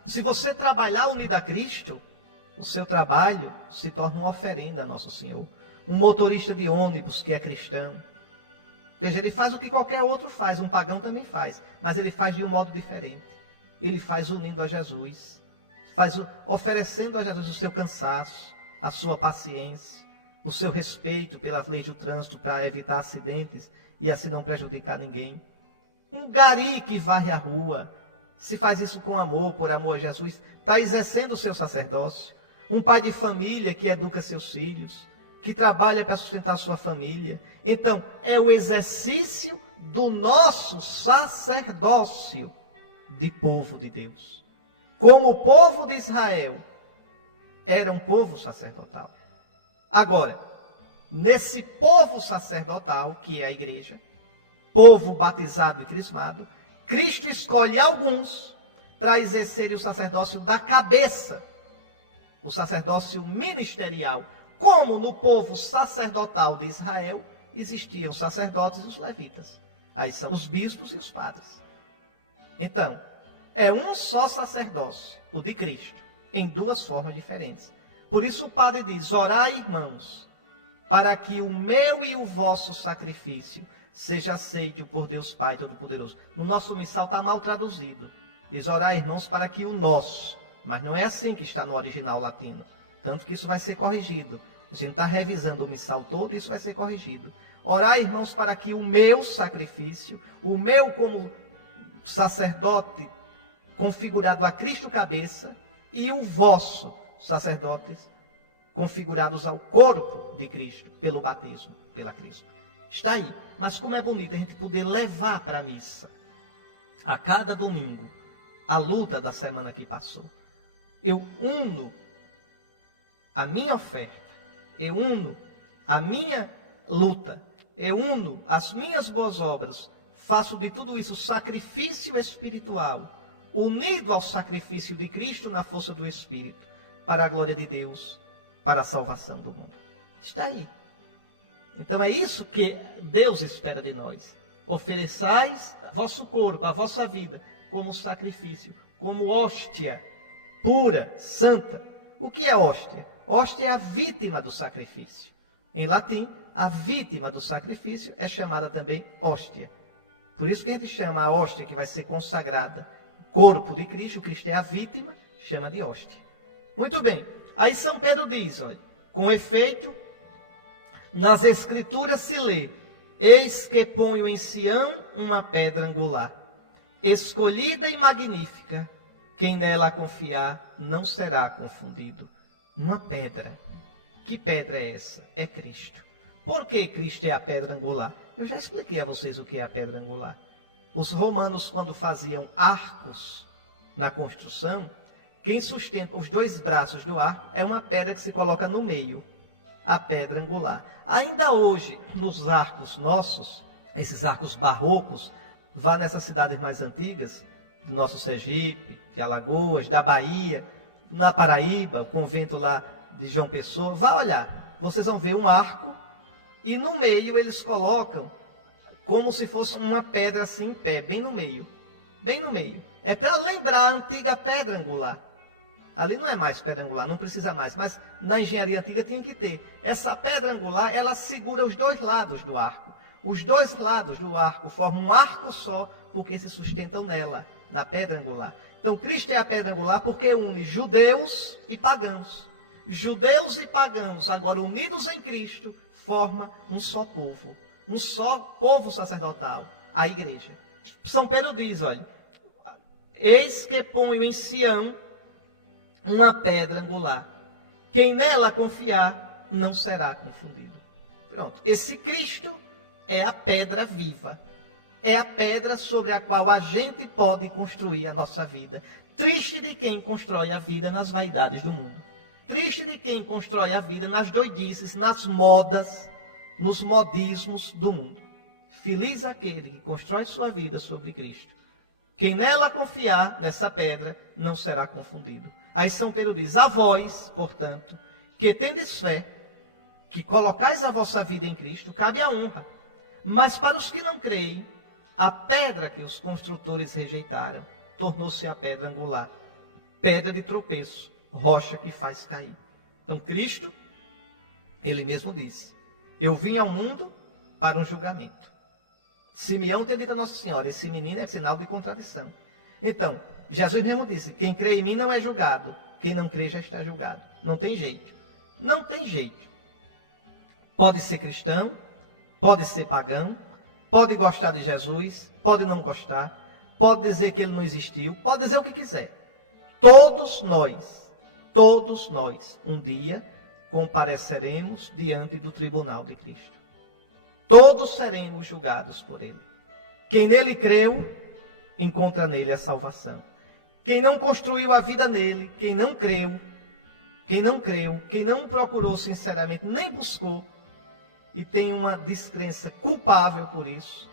se você trabalhar unido a Cristo, o seu trabalho se torna uma oferenda a Nosso Senhor. Um motorista de ônibus que é cristão, veja, ele faz o que qualquer outro faz, um pagão também faz, mas ele faz de um modo diferente. Ele faz unindo a Jesus, oferecendo a Jesus o seu cansaço, a sua paciência, o seu respeito pelas leis do trânsito para evitar acidentes e assim não prejudicar ninguém. Um gari que varre a rua, se faz isso com amor, por amor a Jesus, está exercendo o seu sacerdócio. Um pai de família que educa seus filhos, que trabalha para sustentar sua família. Então, é o exercício do nosso sacerdócio de povo de Deus. Como o povo de Israel era um povo sacerdotal. Agora, nesse povo sacerdotal, que é a igreja, povo batizado e crismado, Cristo escolhe alguns para exercerem o sacerdócio da cabeça, o sacerdócio ministerial. Como no povo sacerdotal de Israel existiam os sacerdotes e os levitas. Aí são os bispos e os padres. Então, é um só sacerdócio, o de Cristo, em duas formas diferentes. Por isso o padre diz: orai, irmãos, para que o meu e o vosso sacrifício seja aceito por Deus Pai Todo-Poderoso. No nosso missal está mal traduzido. Diz: orai, irmãos, para que o nosso. Mas não é assim que está no original latino. Tanto que isso vai ser corrigido. A gente está revisando o missal todo e isso vai ser corrigido. Orai, irmãos, para que o meu sacrifício, o meu como sacerdote configurado a Cristo cabeça, e o vosso, sacerdotes, configurados ao corpo de Cristo, pelo batismo, pela Cristo. Está aí. Mas como é bonito a gente poder levar para a missa, a cada domingo, a luta da semana que passou. Eu uno a minha oferta, eu uno a minha luta, eu uno as minhas boas obras, faço de tudo isso sacrifício espiritual, unido ao sacrifício de Cristo na força do Espírito, para a glória de Deus, para a salvação do mundo. Está aí. Então é isso que Deus espera de nós. Ofereçais vosso corpo, a vossa vida, como sacrifício, como hóstia pura, santa. O que é hóstia? Hóstia é a vítima do sacrifício. Em latim, a vítima do sacrifício é chamada também hóstia. Por isso que a gente chama a hóstia que vai ser consagrada, corpo de Cristo, Cristo é a vítima, chama de hóstia. Muito bem. Aí São Pedro diz, olha, com efeito, nas Escrituras se lê: eis que ponho em Sião uma pedra angular, escolhida e magnífica, quem nela confiar não será confundido. Uma pedra. Que pedra é essa? É Cristo. Por que Cristo é a pedra angular? Eu já expliquei a vocês o que é a pedra angular. Os romanos, quando faziam arcos na construção, quem sustenta os dois braços do arco é uma pedra que se coloca no meio, a pedra angular. Ainda hoje, nos arcos nossos, esses arcos barrocos, vá nessas cidades mais antigas, do nosso Sergipe, de Alagoas, da Bahia, na Paraíba, o convento lá de João Pessoa, vá olhar, vocês vão ver um arco e no meio eles colocam como se fosse uma pedra assim em pé, bem no meio. Bem no meio. É para lembrar a antiga pedra angular. Ali não é mais pedra angular, não precisa mais, mas na engenharia antiga tinha que ter. Essa pedra angular, ela segura os dois lados do arco. Os dois lados do arco formam um arco só, porque se sustentam nela, na pedra angular. Então Cristo é a pedra angular porque une judeus e pagãos. Judeus e pagãos, agora unidos em Cristo, forma um só povo sacerdotal, a igreja. São Pedro diz, olha, eis que ponho em Sião uma pedra angular. Quem nela confiar não será confundido. Pronto. Esse Cristo é a pedra viva. É a pedra sobre a qual a gente pode construir a nossa vida. Triste de quem constrói a vida nas vaidades do mundo. Triste de quem constrói a vida nas doidices, nas modas, nos modismos do mundo. Feliz aquele que constrói sua vida sobre Cristo. Quem nela confiar, nessa pedra, não será confundido. Aí São Pedro diz, a vós, portanto, que tendes fé, que colocais a vossa vida em Cristo, cabe a honra. Mas para os que não creem, a pedra que os construtores rejeitaram tornou-se a pedra angular, pedra de tropeço, rocha que faz cair. Então Cristo, ele mesmo disse, eu vim ao mundo para um julgamento. Simeão tinha dito a Nossa Senhora, esse menino é sinal de contradição. Então, Jesus mesmo disse, quem crê em mim não é julgado, quem não crê já está julgado. Não tem jeito. Não tem jeito. Pode ser cristão, pode ser pagão, pode gostar de Jesus, pode não gostar, pode dizer que ele não existiu, pode dizer o que quiser. Todos nós, um dia, compareceremos diante do tribunal de Cristo. Todos seremos julgados por ele. Quem nele creu, encontra nele a salvação. Quem não construiu a vida nele, quem não creu, quem não procurou sinceramente, nem buscou, e tem uma descrença culpável por isso,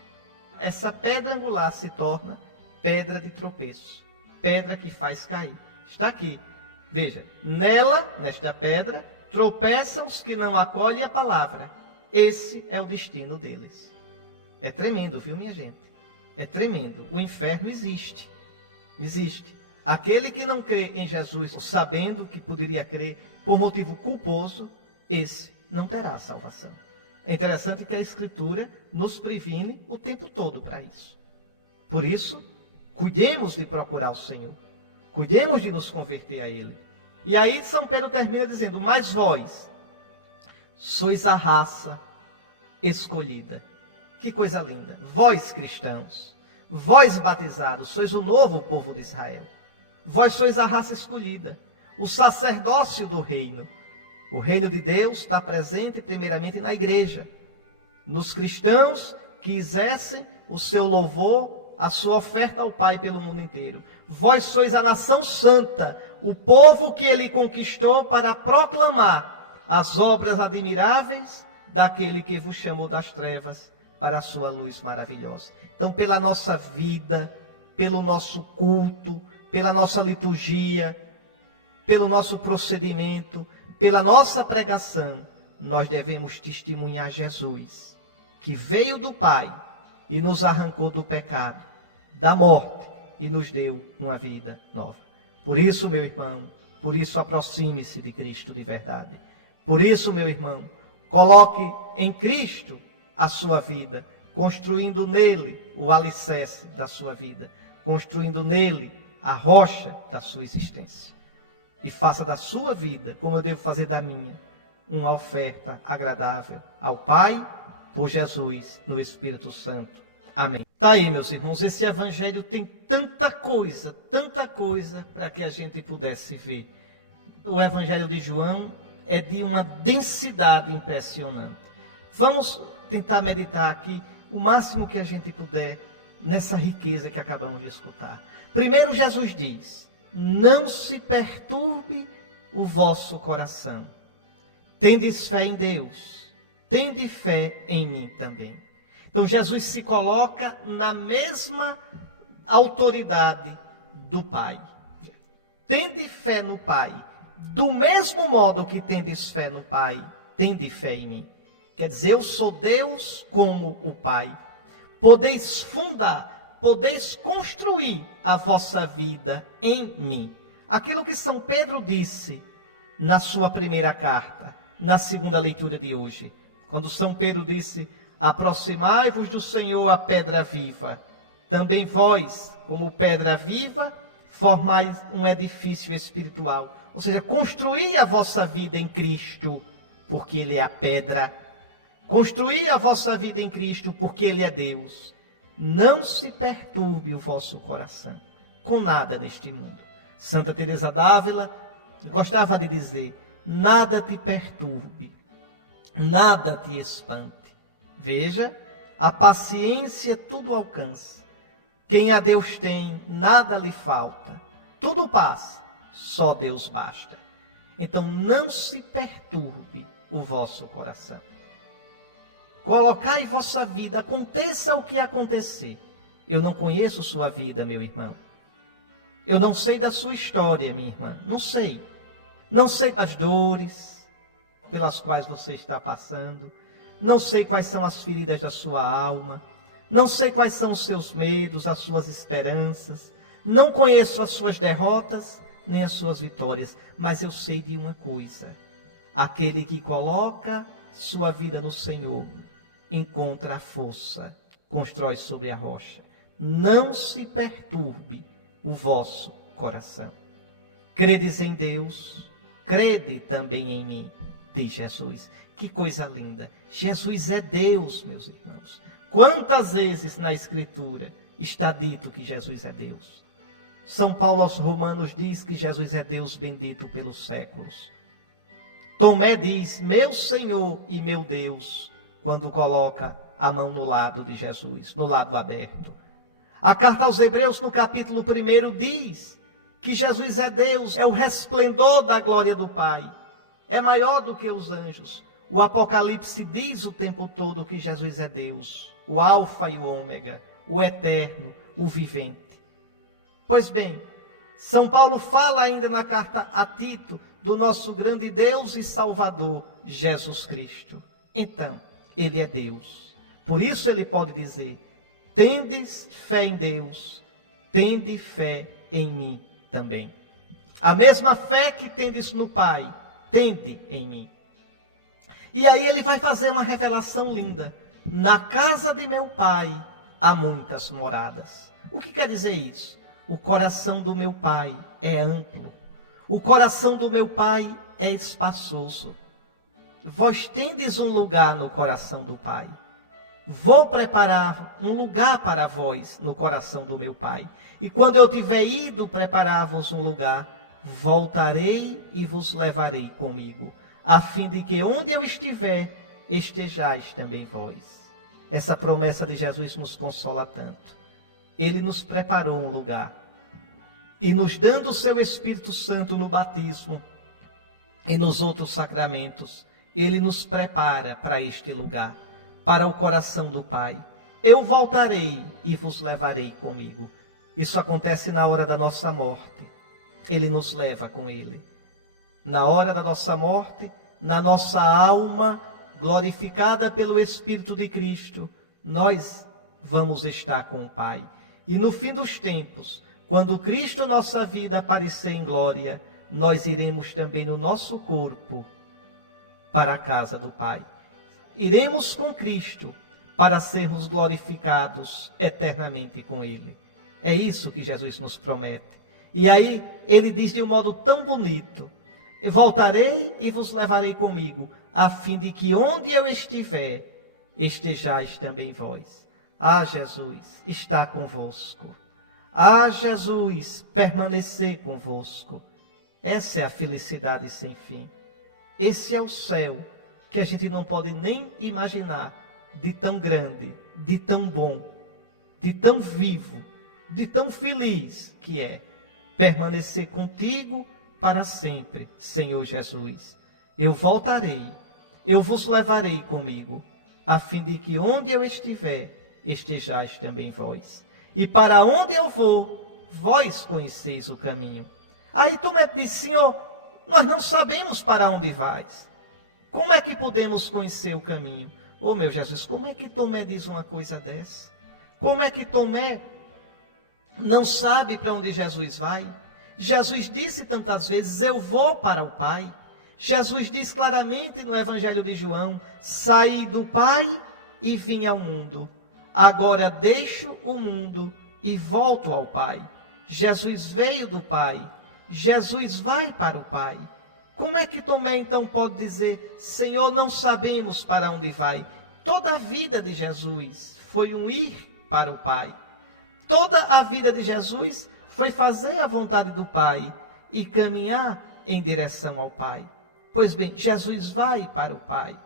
essa pedra angular se torna pedra de tropeço, pedra que faz cair. Está aqui, veja, nela, nesta pedra, tropeçam os que não acolhem a palavra. Esse é o destino deles. É tremendo, viu, minha gente? É tremendo. O inferno existe. Existe. Aquele que não crê em Jesus, sabendo que poderia crer por motivo culposo, esse não terá salvação. É interessante que a Escritura nos previne o tempo todo para isso. Por isso, cuidemos de procurar o Senhor. Cuidemos de nos converter a Ele. E aí São Pedro termina dizendo, mas vós sois a raça escolhida. Que coisa linda. Vós cristãos, vós batizados, sois o novo povo de Israel. Vós sois a raça escolhida, o sacerdócio do reino. O reino de Deus está presente primeiramente na igreja, nos cristãos que exercem o seu louvor, a sua oferta ao Pai pelo mundo inteiro. Vós sois a nação santa, o povo que ele conquistou para proclamar as obras admiráveis daquele que vos chamou das trevas para a sua luz maravilhosa. Então, pela nossa vida, pelo nosso culto, pela nossa liturgia, pelo nosso procedimento, pela nossa pregação, nós devemos testemunhar Jesus, que veio do Pai e nos arrancou do pecado, da morte e nos deu uma vida nova. Por isso, meu irmão, por isso aproxime-se de Cristo de verdade. Por isso, meu irmão, coloque em Cristo a sua vida, construindo nele o alicerce da sua vida, construindo nele a rocha da sua existência. E faça da sua vida, como eu devo fazer da minha, uma oferta agradável ao Pai, por Jesus, no Espírito Santo. Amém. Está aí, meus irmãos, esse evangelho tem tanta coisa para que a gente pudesse ver. O evangelho de João é de uma densidade impressionante. Vamos tentar meditar aqui o máximo que a gente puder nessa riqueza que acabamos de escutar. Primeiro, Jesus diz, não se perturbe o vosso coração. Tendes fé em Deus, tende fé em mim também. Então Jesus se coloca na mesma autoridade do Pai. Tende fé no Pai. Do mesmo modo que tendes fé no Pai, tende fé em mim. Quer dizer, eu sou Deus como o Pai. Podeis fundar, podeis construir a vossa vida em mim. Aquilo que São Pedro disse na sua primeira carta, na segunda leitura de hoje. Quando São Pedro disse, aproximai-vos do Senhor a pedra viva. Também vós, como pedra viva, formais um edifício espiritual. Ou seja, construí a vossa vida em Cristo, porque Ele é a pedra. Construí a vossa vida em Cristo, porque Ele é Deus. não se perturbe o vosso coração com nada neste mundo. Santa Teresa d'Ávila gostava de dizer: nada te perturbe, nada te espante. Veja, a paciência tudo alcança. Quem a Deus tem, nada lhe falta. Tudo passa, só Deus basta. Então não se perturbe o vosso coração. Colocai vossa vida, aconteça o que acontecer. Eu não conheço sua vida, meu irmão. Eu não sei da sua história, minha irmã. Não sei. Não sei das dores pelas quais você está passando. Não sei quais são as feridas da sua alma. Não sei quais são os seus medos, as suas esperanças. Não conheço as suas derrotas, nem as suas vitórias. Mas eu sei de uma coisa. Aquele que coloca sua vida no Senhor encontra a força, constrói sobre a rocha. Não se perturbe o vosso coração. Credes em Deus, crede também em mim, diz Jesus. Que coisa linda! Jesus é Deus, meus irmãos. Quantas vezes na Escritura está dito que Jesus é Deus? São Paulo aos Romanos diz que Jesus é Deus bendito pelos séculos. Tomé diz, meu Senhor e meu Deus, quando coloca a mão no lado de Jesus, no lado aberto. A carta aos Hebreus, no capítulo 1, diz que Jesus é Deus, é o resplendor da glória do Pai, é maior do que os anjos. O Apocalipse diz o tempo todo que Jesus é Deus, o Alfa e o Ômega, o Eterno, o Vivente. Pois bem, São Paulo fala ainda na carta a Tito do nosso grande Deus e Salvador, Jesus Cristo. Então, Ele é Deus. Por isso ele pode dizer, tendes fé em Deus, tende fé em mim também. A mesma fé que tendes no Pai, tende em mim. E aí ele vai fazer uma revelação linda. Na casa de meu Pai há muitas moradas. O que quer dizer isso? O coração do meu Pai é amplo. O coração do meu Pai é espaçoso. Vós tendes um lugar no coração do Pai. Vou preparar um lugar para vós no coração do meu Pai. E quando eu tiver ido preparar-vos um lugar, voltarei e vos levarei comigo, a fim de que onde eu estiver, estejais também vós. Essa promessa de Jesus nos consola tanto. Ele nos preparou um lugar. E nos dando o seu Espírito Santo no batismo e nos outros sacramentos, Ele nos prepara para este lugar, para o coração do Pai. Eu voltarei e vos levarei comigo. Isso acontece na hora da nossa morte. Ele nos leva com Ele. Na hora da nossa morte, na nossa alma, glorificada pelo Espírito de Cristo, nós vamos estar com o Pai. E no fim dos tempos, quando Cristo, nossa vida, aparecer em glória, nós iremos também no nosso corpo para a casa do Pai. Iremos com Cristo para sermos glorificados eternamente com Ele. É isso que Jesus nos promete. E aí Ele diz de um modo tão bonito, voltarei e vos levarei comigo, a fim de que onde eu estiver, estejais também vós. Ah, Jesus, está convosco. Ah, Jesus, permanecer convosco. Essa é a felicidade sem fim. Esse é o céu que a gente não pode nem imaginar, de tão grande, de tão bom, de tão vivo, de tão feliz que é permanecer contigo para sempre, Senhor Jesus. Eu voltarei, eu vos levarei comigo, a fim de que onde eu estiver, estejais também vós. E para onde eu vou, vós conheceis o caminho. Aí Tomé disse, Senhor, nós não sabemos para onde vais. Como é que podemos conhecer o caminho? Oh, meu Jesus, como é que Tomé diz uma coisa dessa? Como é que Tomé não sabe para onde Jesus vai? Jesus disse tantas vezes, eu vou para o Pai. Jesus diz claramente no Evangelho de João, saí do Pai e vim ao mundo. Agora deixo o mundo e volto ao Pai. Jesus veio do Pai. Jesus vai para o Pai. Como é que Tomé então pode dizer, Senhor, não sabemos para onde vai? Toda a vida de Jesus foi um ir para o Pai. Toda a vida de Jesus foi fazer a vontade do Pai e caminhar em direção ao Pai. Pois bem, Jesus vai para o Pai.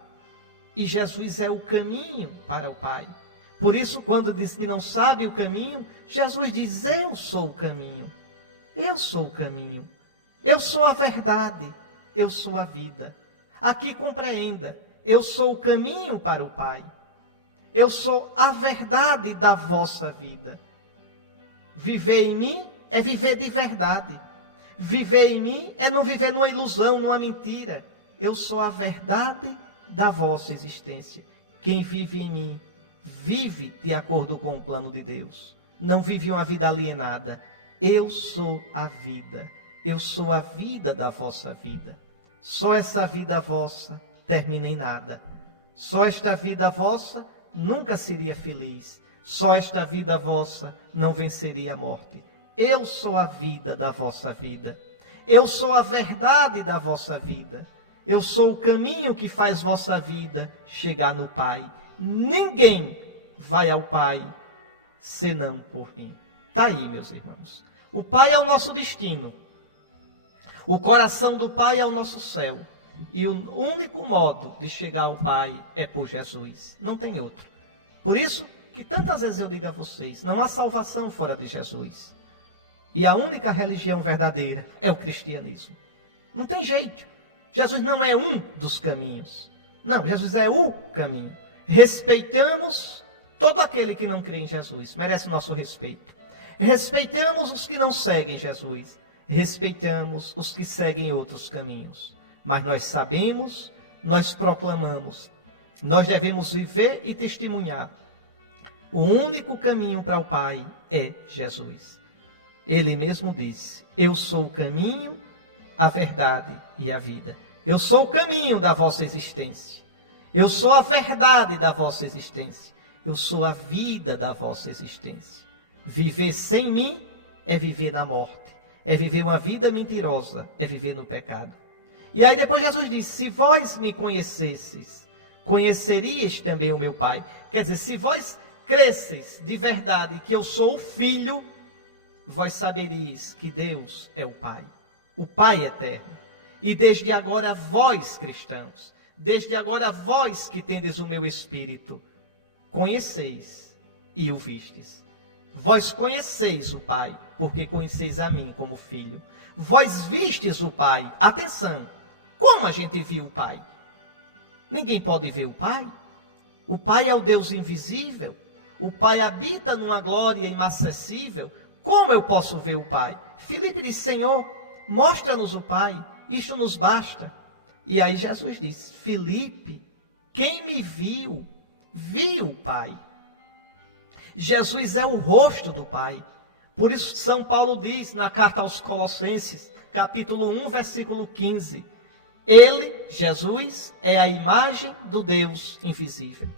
E Jesus é o caminho para o Pai. Por isso, quando diz que não sabe o caminho, Jesus diz: eu sou o caminho. Eu sou o caminho. Eu sou a verdade. Eu sou a vida. Aqui compreenda, eu sou o caminho para o Pai. Eu sou a verdade da vossa vida. Viver em mim é viver de verdade. Viver em mim é não viver numa ilusão, numa mentira. Eu sou a verdade da vossa existência. Quem vive em mim, vive de acordo com o plano de Deus. Não vive uma vida alienada. Eu sou a vida. Eu sou a vida da vossa vida. Só essa vida vossa termina em nada. Só esta vida vossa nunca seria feliz. Só esta vida vossa não venceria a morte. Eu sou a vida da vossa vida. Eu sou a verdade da vossa vida. Eu sou o caminho que faz vossa vida chegar no Pai. Ninguém vai ao Pai senão por mim. Está aí, meus irmãos. O Pai é o nosso destino. O coração do Pai é o nosso céu. E o único modo de chegar ao Pai é por Jesus. Não tem outro. Por isso que tantas vezes eu digo a vocês, não há salvação fora de Jesus. E a única religião verdadeira é o cristianismo. Não tem jeito. Jesus não é um dos caminhos. Não, Jesus é o caminho. Respeitamos todo aquele que não crê em Jesus. Merece o nosso respeito. Respeitamos os que não seguem Jesus. Respeitamos os que seguem outros caminhos. Mas nós sabemos, nós proclamamos. Nós devemos viver e testemunhar. O único caminho para o Pai é Jesus. Ele mesmo disse: eu sou o caminho, a verdade e a vida. Eu sou o caminho da vossa existência. Eu sou a verdade da vossa existência. Eu sou a vida da vossa existência. Viver sem mim é viver na morte. É viver uma vida mentirosa. É viver no pecado. E aí depois Jesus disse: se vós me conhecesseis, conheceríeis também o meu Pai. Quer dizer, se vós cresceis de verdade que eu sou o Filho, vós saberíeis que Deus é o Pai. O Pai eterno. E desde agora vós, cristãos, desde agora vós que tendes o meu Espírito, conheceis e o vistes. Vós conheceis o Pai, porque conheceis a mim como Filho. Vós vistes o Pai. Atenção, como a gente viu o Pai? Ninguém pode ver o Pai. O Pai é o Deus invisível. O Pai habita numa glória inacessível. Como eu posso ver o Pai? Filipe disse: Senhor, mostra-nos o Pai. Isto nos basta. E aí Jesus disse: Filipe, quem me viu, viu o Pai. Jesus é o rosto do Pai. Por isso São Paulo diz na carta aos Colossenses, capítulo 1, versículo 15, ele, Jesus, é a imagem do Deus invisível.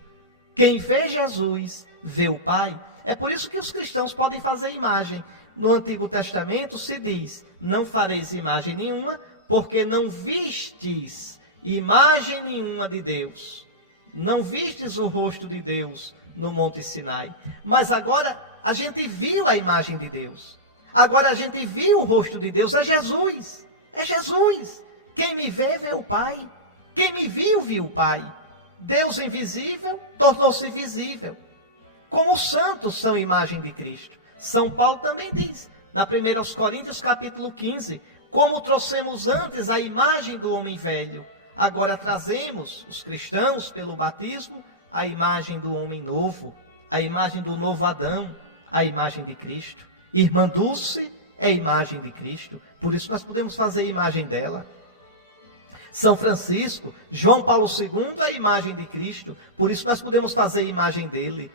Quem vê Jesus, vê o Pai. É por isso que os cristãos podem fazer imagem. No Antigo Testamento se diz: não fareis imagem nenhuma, porque não vistes imagem nenhuma de Deus. Não vistes o rosto de Deus no Monte Sinai. Mas agora a gente viu a imagem de Deus. Agora a gente viu o rosto de Deus. É Jesus. É Jesus. Quem me vê, vê o Pai. Quem me viu, viu o Pai. Deus invisível tornou-se visível. Como os santos são imagem de Cristo. São Paulo também diz, na 1 Coríntios capítulo 15, como trouxemos antes a imagem do homem velho, agora trazemos, os cristãos, pelo batismo, a imagem do homem novo, a imagem do novo Adão, a imagem de Cristo. Irmã Dulce é a imagem de Cristo, por isso nós podemos fazer a imagem dela. São Francisco, João Paulo II é a imagem de Cristo, por isso nós podemos fazer a imagem dele,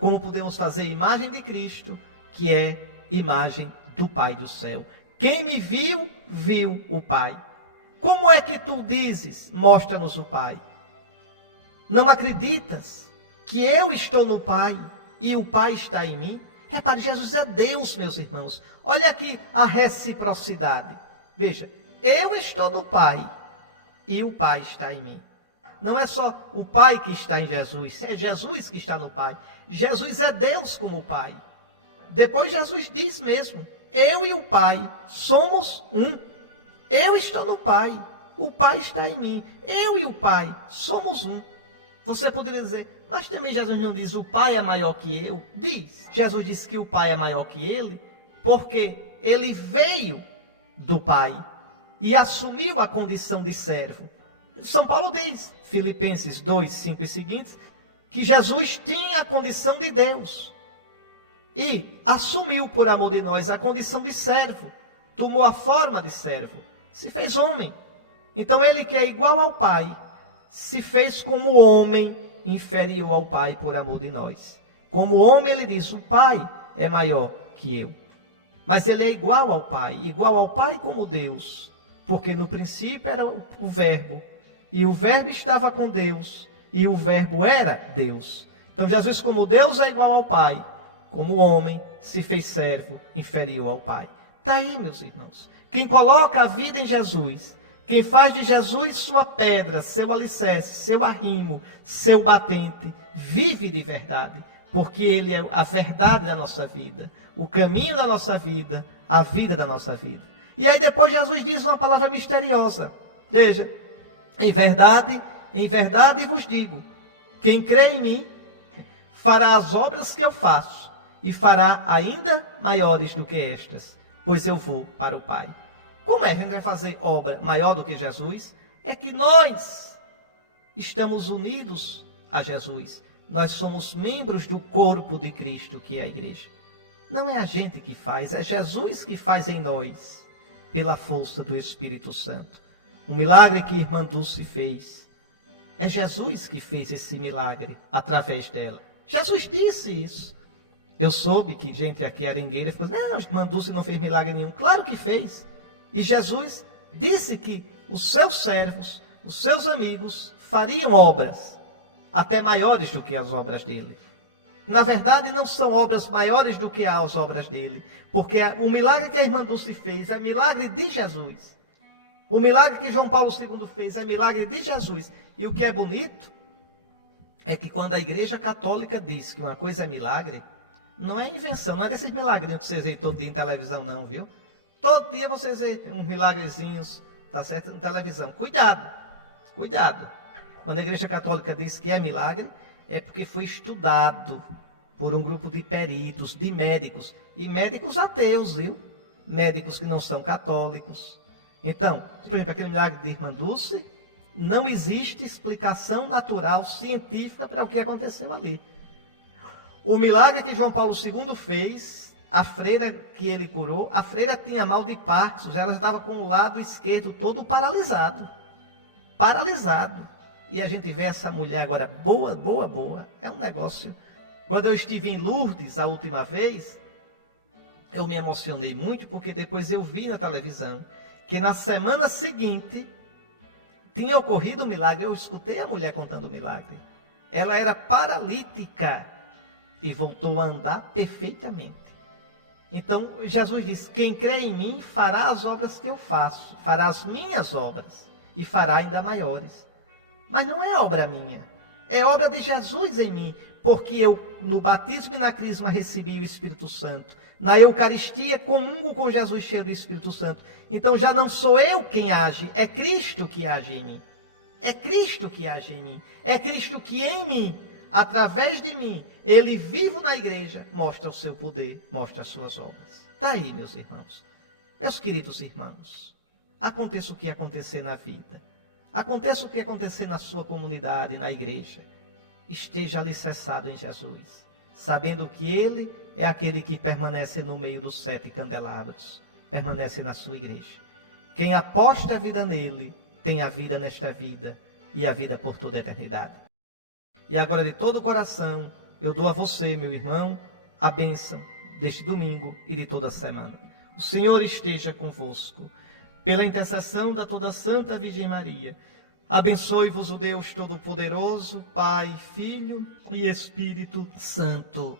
como podemos fazer a imagem de Cristo, que é imagem do Pai do céu. Quem me viu, viu o Pai. Como é que tu dizes, mostra-nos o Pai? Não acreditas que eu estou no Pai e o Pai está em mim? Repare, Jesus é Deus, meus irmãos. Olha aqui a reciprocidade. Veja, eu estou no Pai e o Pai está em mim. Não é só o Pai que está em Jesus, é Jesus que está no Pai. Jesus é Deus como o Pai. Depois Jesus diz mesmo, eu e o Pai somos um. Eu estou no Pai, o Pai está em mim. Eu e o Pai somos um. Você poderia dizer, mas também Jesus não diz o Pai é maior que eu? Diz. Jesus disse que o Pai é maior que ele, porque ele veio do Pai e assumiu a condição de servo. São Paulo diz, Filipenses 2, 5 e seguintes, que Jesus tinha a condição de Deus e assumiu por amor de nós a condição de servo, tomou a forma de servo, se fez homem. Então ele que é igual ao Pai, se fez como homem inferior ao Pai por amor de nós. Como homem ele diz, o Pai é maior que eu. Mas ele é igual ao Pai como Deus, porque no princípio era o Verbo, e o Verbo estava com Deus, e o Verbo era Deus. Então Jesus como Deus é igual ao Pai, como homem se fez servo inferior ao Pai. Está aí, meus irmãos. Quem coloca a vida em Jesus, quem faz de Jesus sua pedra, seu alicerce, seu arrimo, seu batente, vive de verdade, porque ele é a verdade da nossa vida, o caminho da nossa vida, a vida da nossa vida. E aí depois Jesus diz uma palavra misteriosa. Veja, em verdade vos digo, quem crê em mim fará as obras que eu faço e fará ainda maiores do que estas, pois eu vou para o Pai. Como é que a gente vai fazer obra maior do que Jesus? É que nós estamos unidos a Jesus. Nós somos membros do corpo de Cristo, que é a igreja. Não é a gente que faz, é Jesus que faz em nós, pela força do Espírito Santo. O milagre que a irmã Dulce fez, é Jesus que fez esse milagre através dela. Jesus disse isso. Eu soube que gente aqui arengueira ficou dizendo, não, a irmã Dulce não fez milagre nenhum. Claro que fez. E Jesus disse que os seus servos, os seus amigos, fariam obras até maiores do que as obras dele. Na verdade, não são obras maiores do que as obras dele, porque o milagre que a irmã Dulce fez é milagre de Jesus. O milagre que João Paulo II fez é milagre de Jesus. E o que é bonito é que quando a Igreja Católica diz que uma coisa é milagre, não é invenção, não é desses milagrinhos que vocês veem todo dia em televisão, não, viu? Todo dia vocês veem uns milagrezinhos, tá certo, em televisão. Cuidado, cuidado. Quando a Igreja Católica diz que é milagre, é porque foi estudado por um grupo de peritos, de médicos, e médicos ateus, viu? Médicos que não são católicos. Então, por exemplo, aquele milagre de irmã Dulce, não existe explicação natural, científica para o que aconteceu ali. O milagre que João Paulo II fez, a freira que ele curou, a freira tinha mal de Parkinson, ela estava com o lado esquerdo todo paralisado. Paralisado. E a gente vê essa mulher agora boa. É um negócio. Quando eu estive em Lourdes a última vez, eu me emocionei muito, porque depois eu vi na televisão que na semana seguinte tinha ocorrido um milagre. Eu escutei a mulher contando o milagre. Ela era paralítica e voltou a andar perfeitamente. Então, Jesus diz, quem crê em mim fará as obras que eu faço, fará as minhas obras e fará ainda maiores. Mas não é obra minha, é obra de Jesus em mim, porque eu, no batismo e na crisma, recebi o Espírito Santo. Na Eucaristia, comungo com Jesus cheio do Espírito Santo. Então já não sou eu quem age, é Cristo que age em mim. É Cristo que age em mim. É Cristo que em mim, através de mim, ele vivo na igreja, mostra o seu poder, mostra as suas obras. Está aí, meus irmãos. Meus queridos irmãos, aconteça o que acontecer na vida. Aconteça o que acontecer na sua comunidade, na igreja. Esteja alicerçado em Jesus, sabendo que ele é aquele que permanece no meio dos 7 candelabros, permanece na sua igreja. Quem aposta a vida nele, tem a vida nesta vida e a vida por toda a eternidade. E agora, de todo o coração, eu dou a você, meu irmão, a bênção deste domingo e de toda a semana. O Senhor esteja convosco. Pela intercessão da toda Santa Virgem Maria, abençoe-vos o Deus Todo-Poderoso, Pai, Filho e Espírito Santo.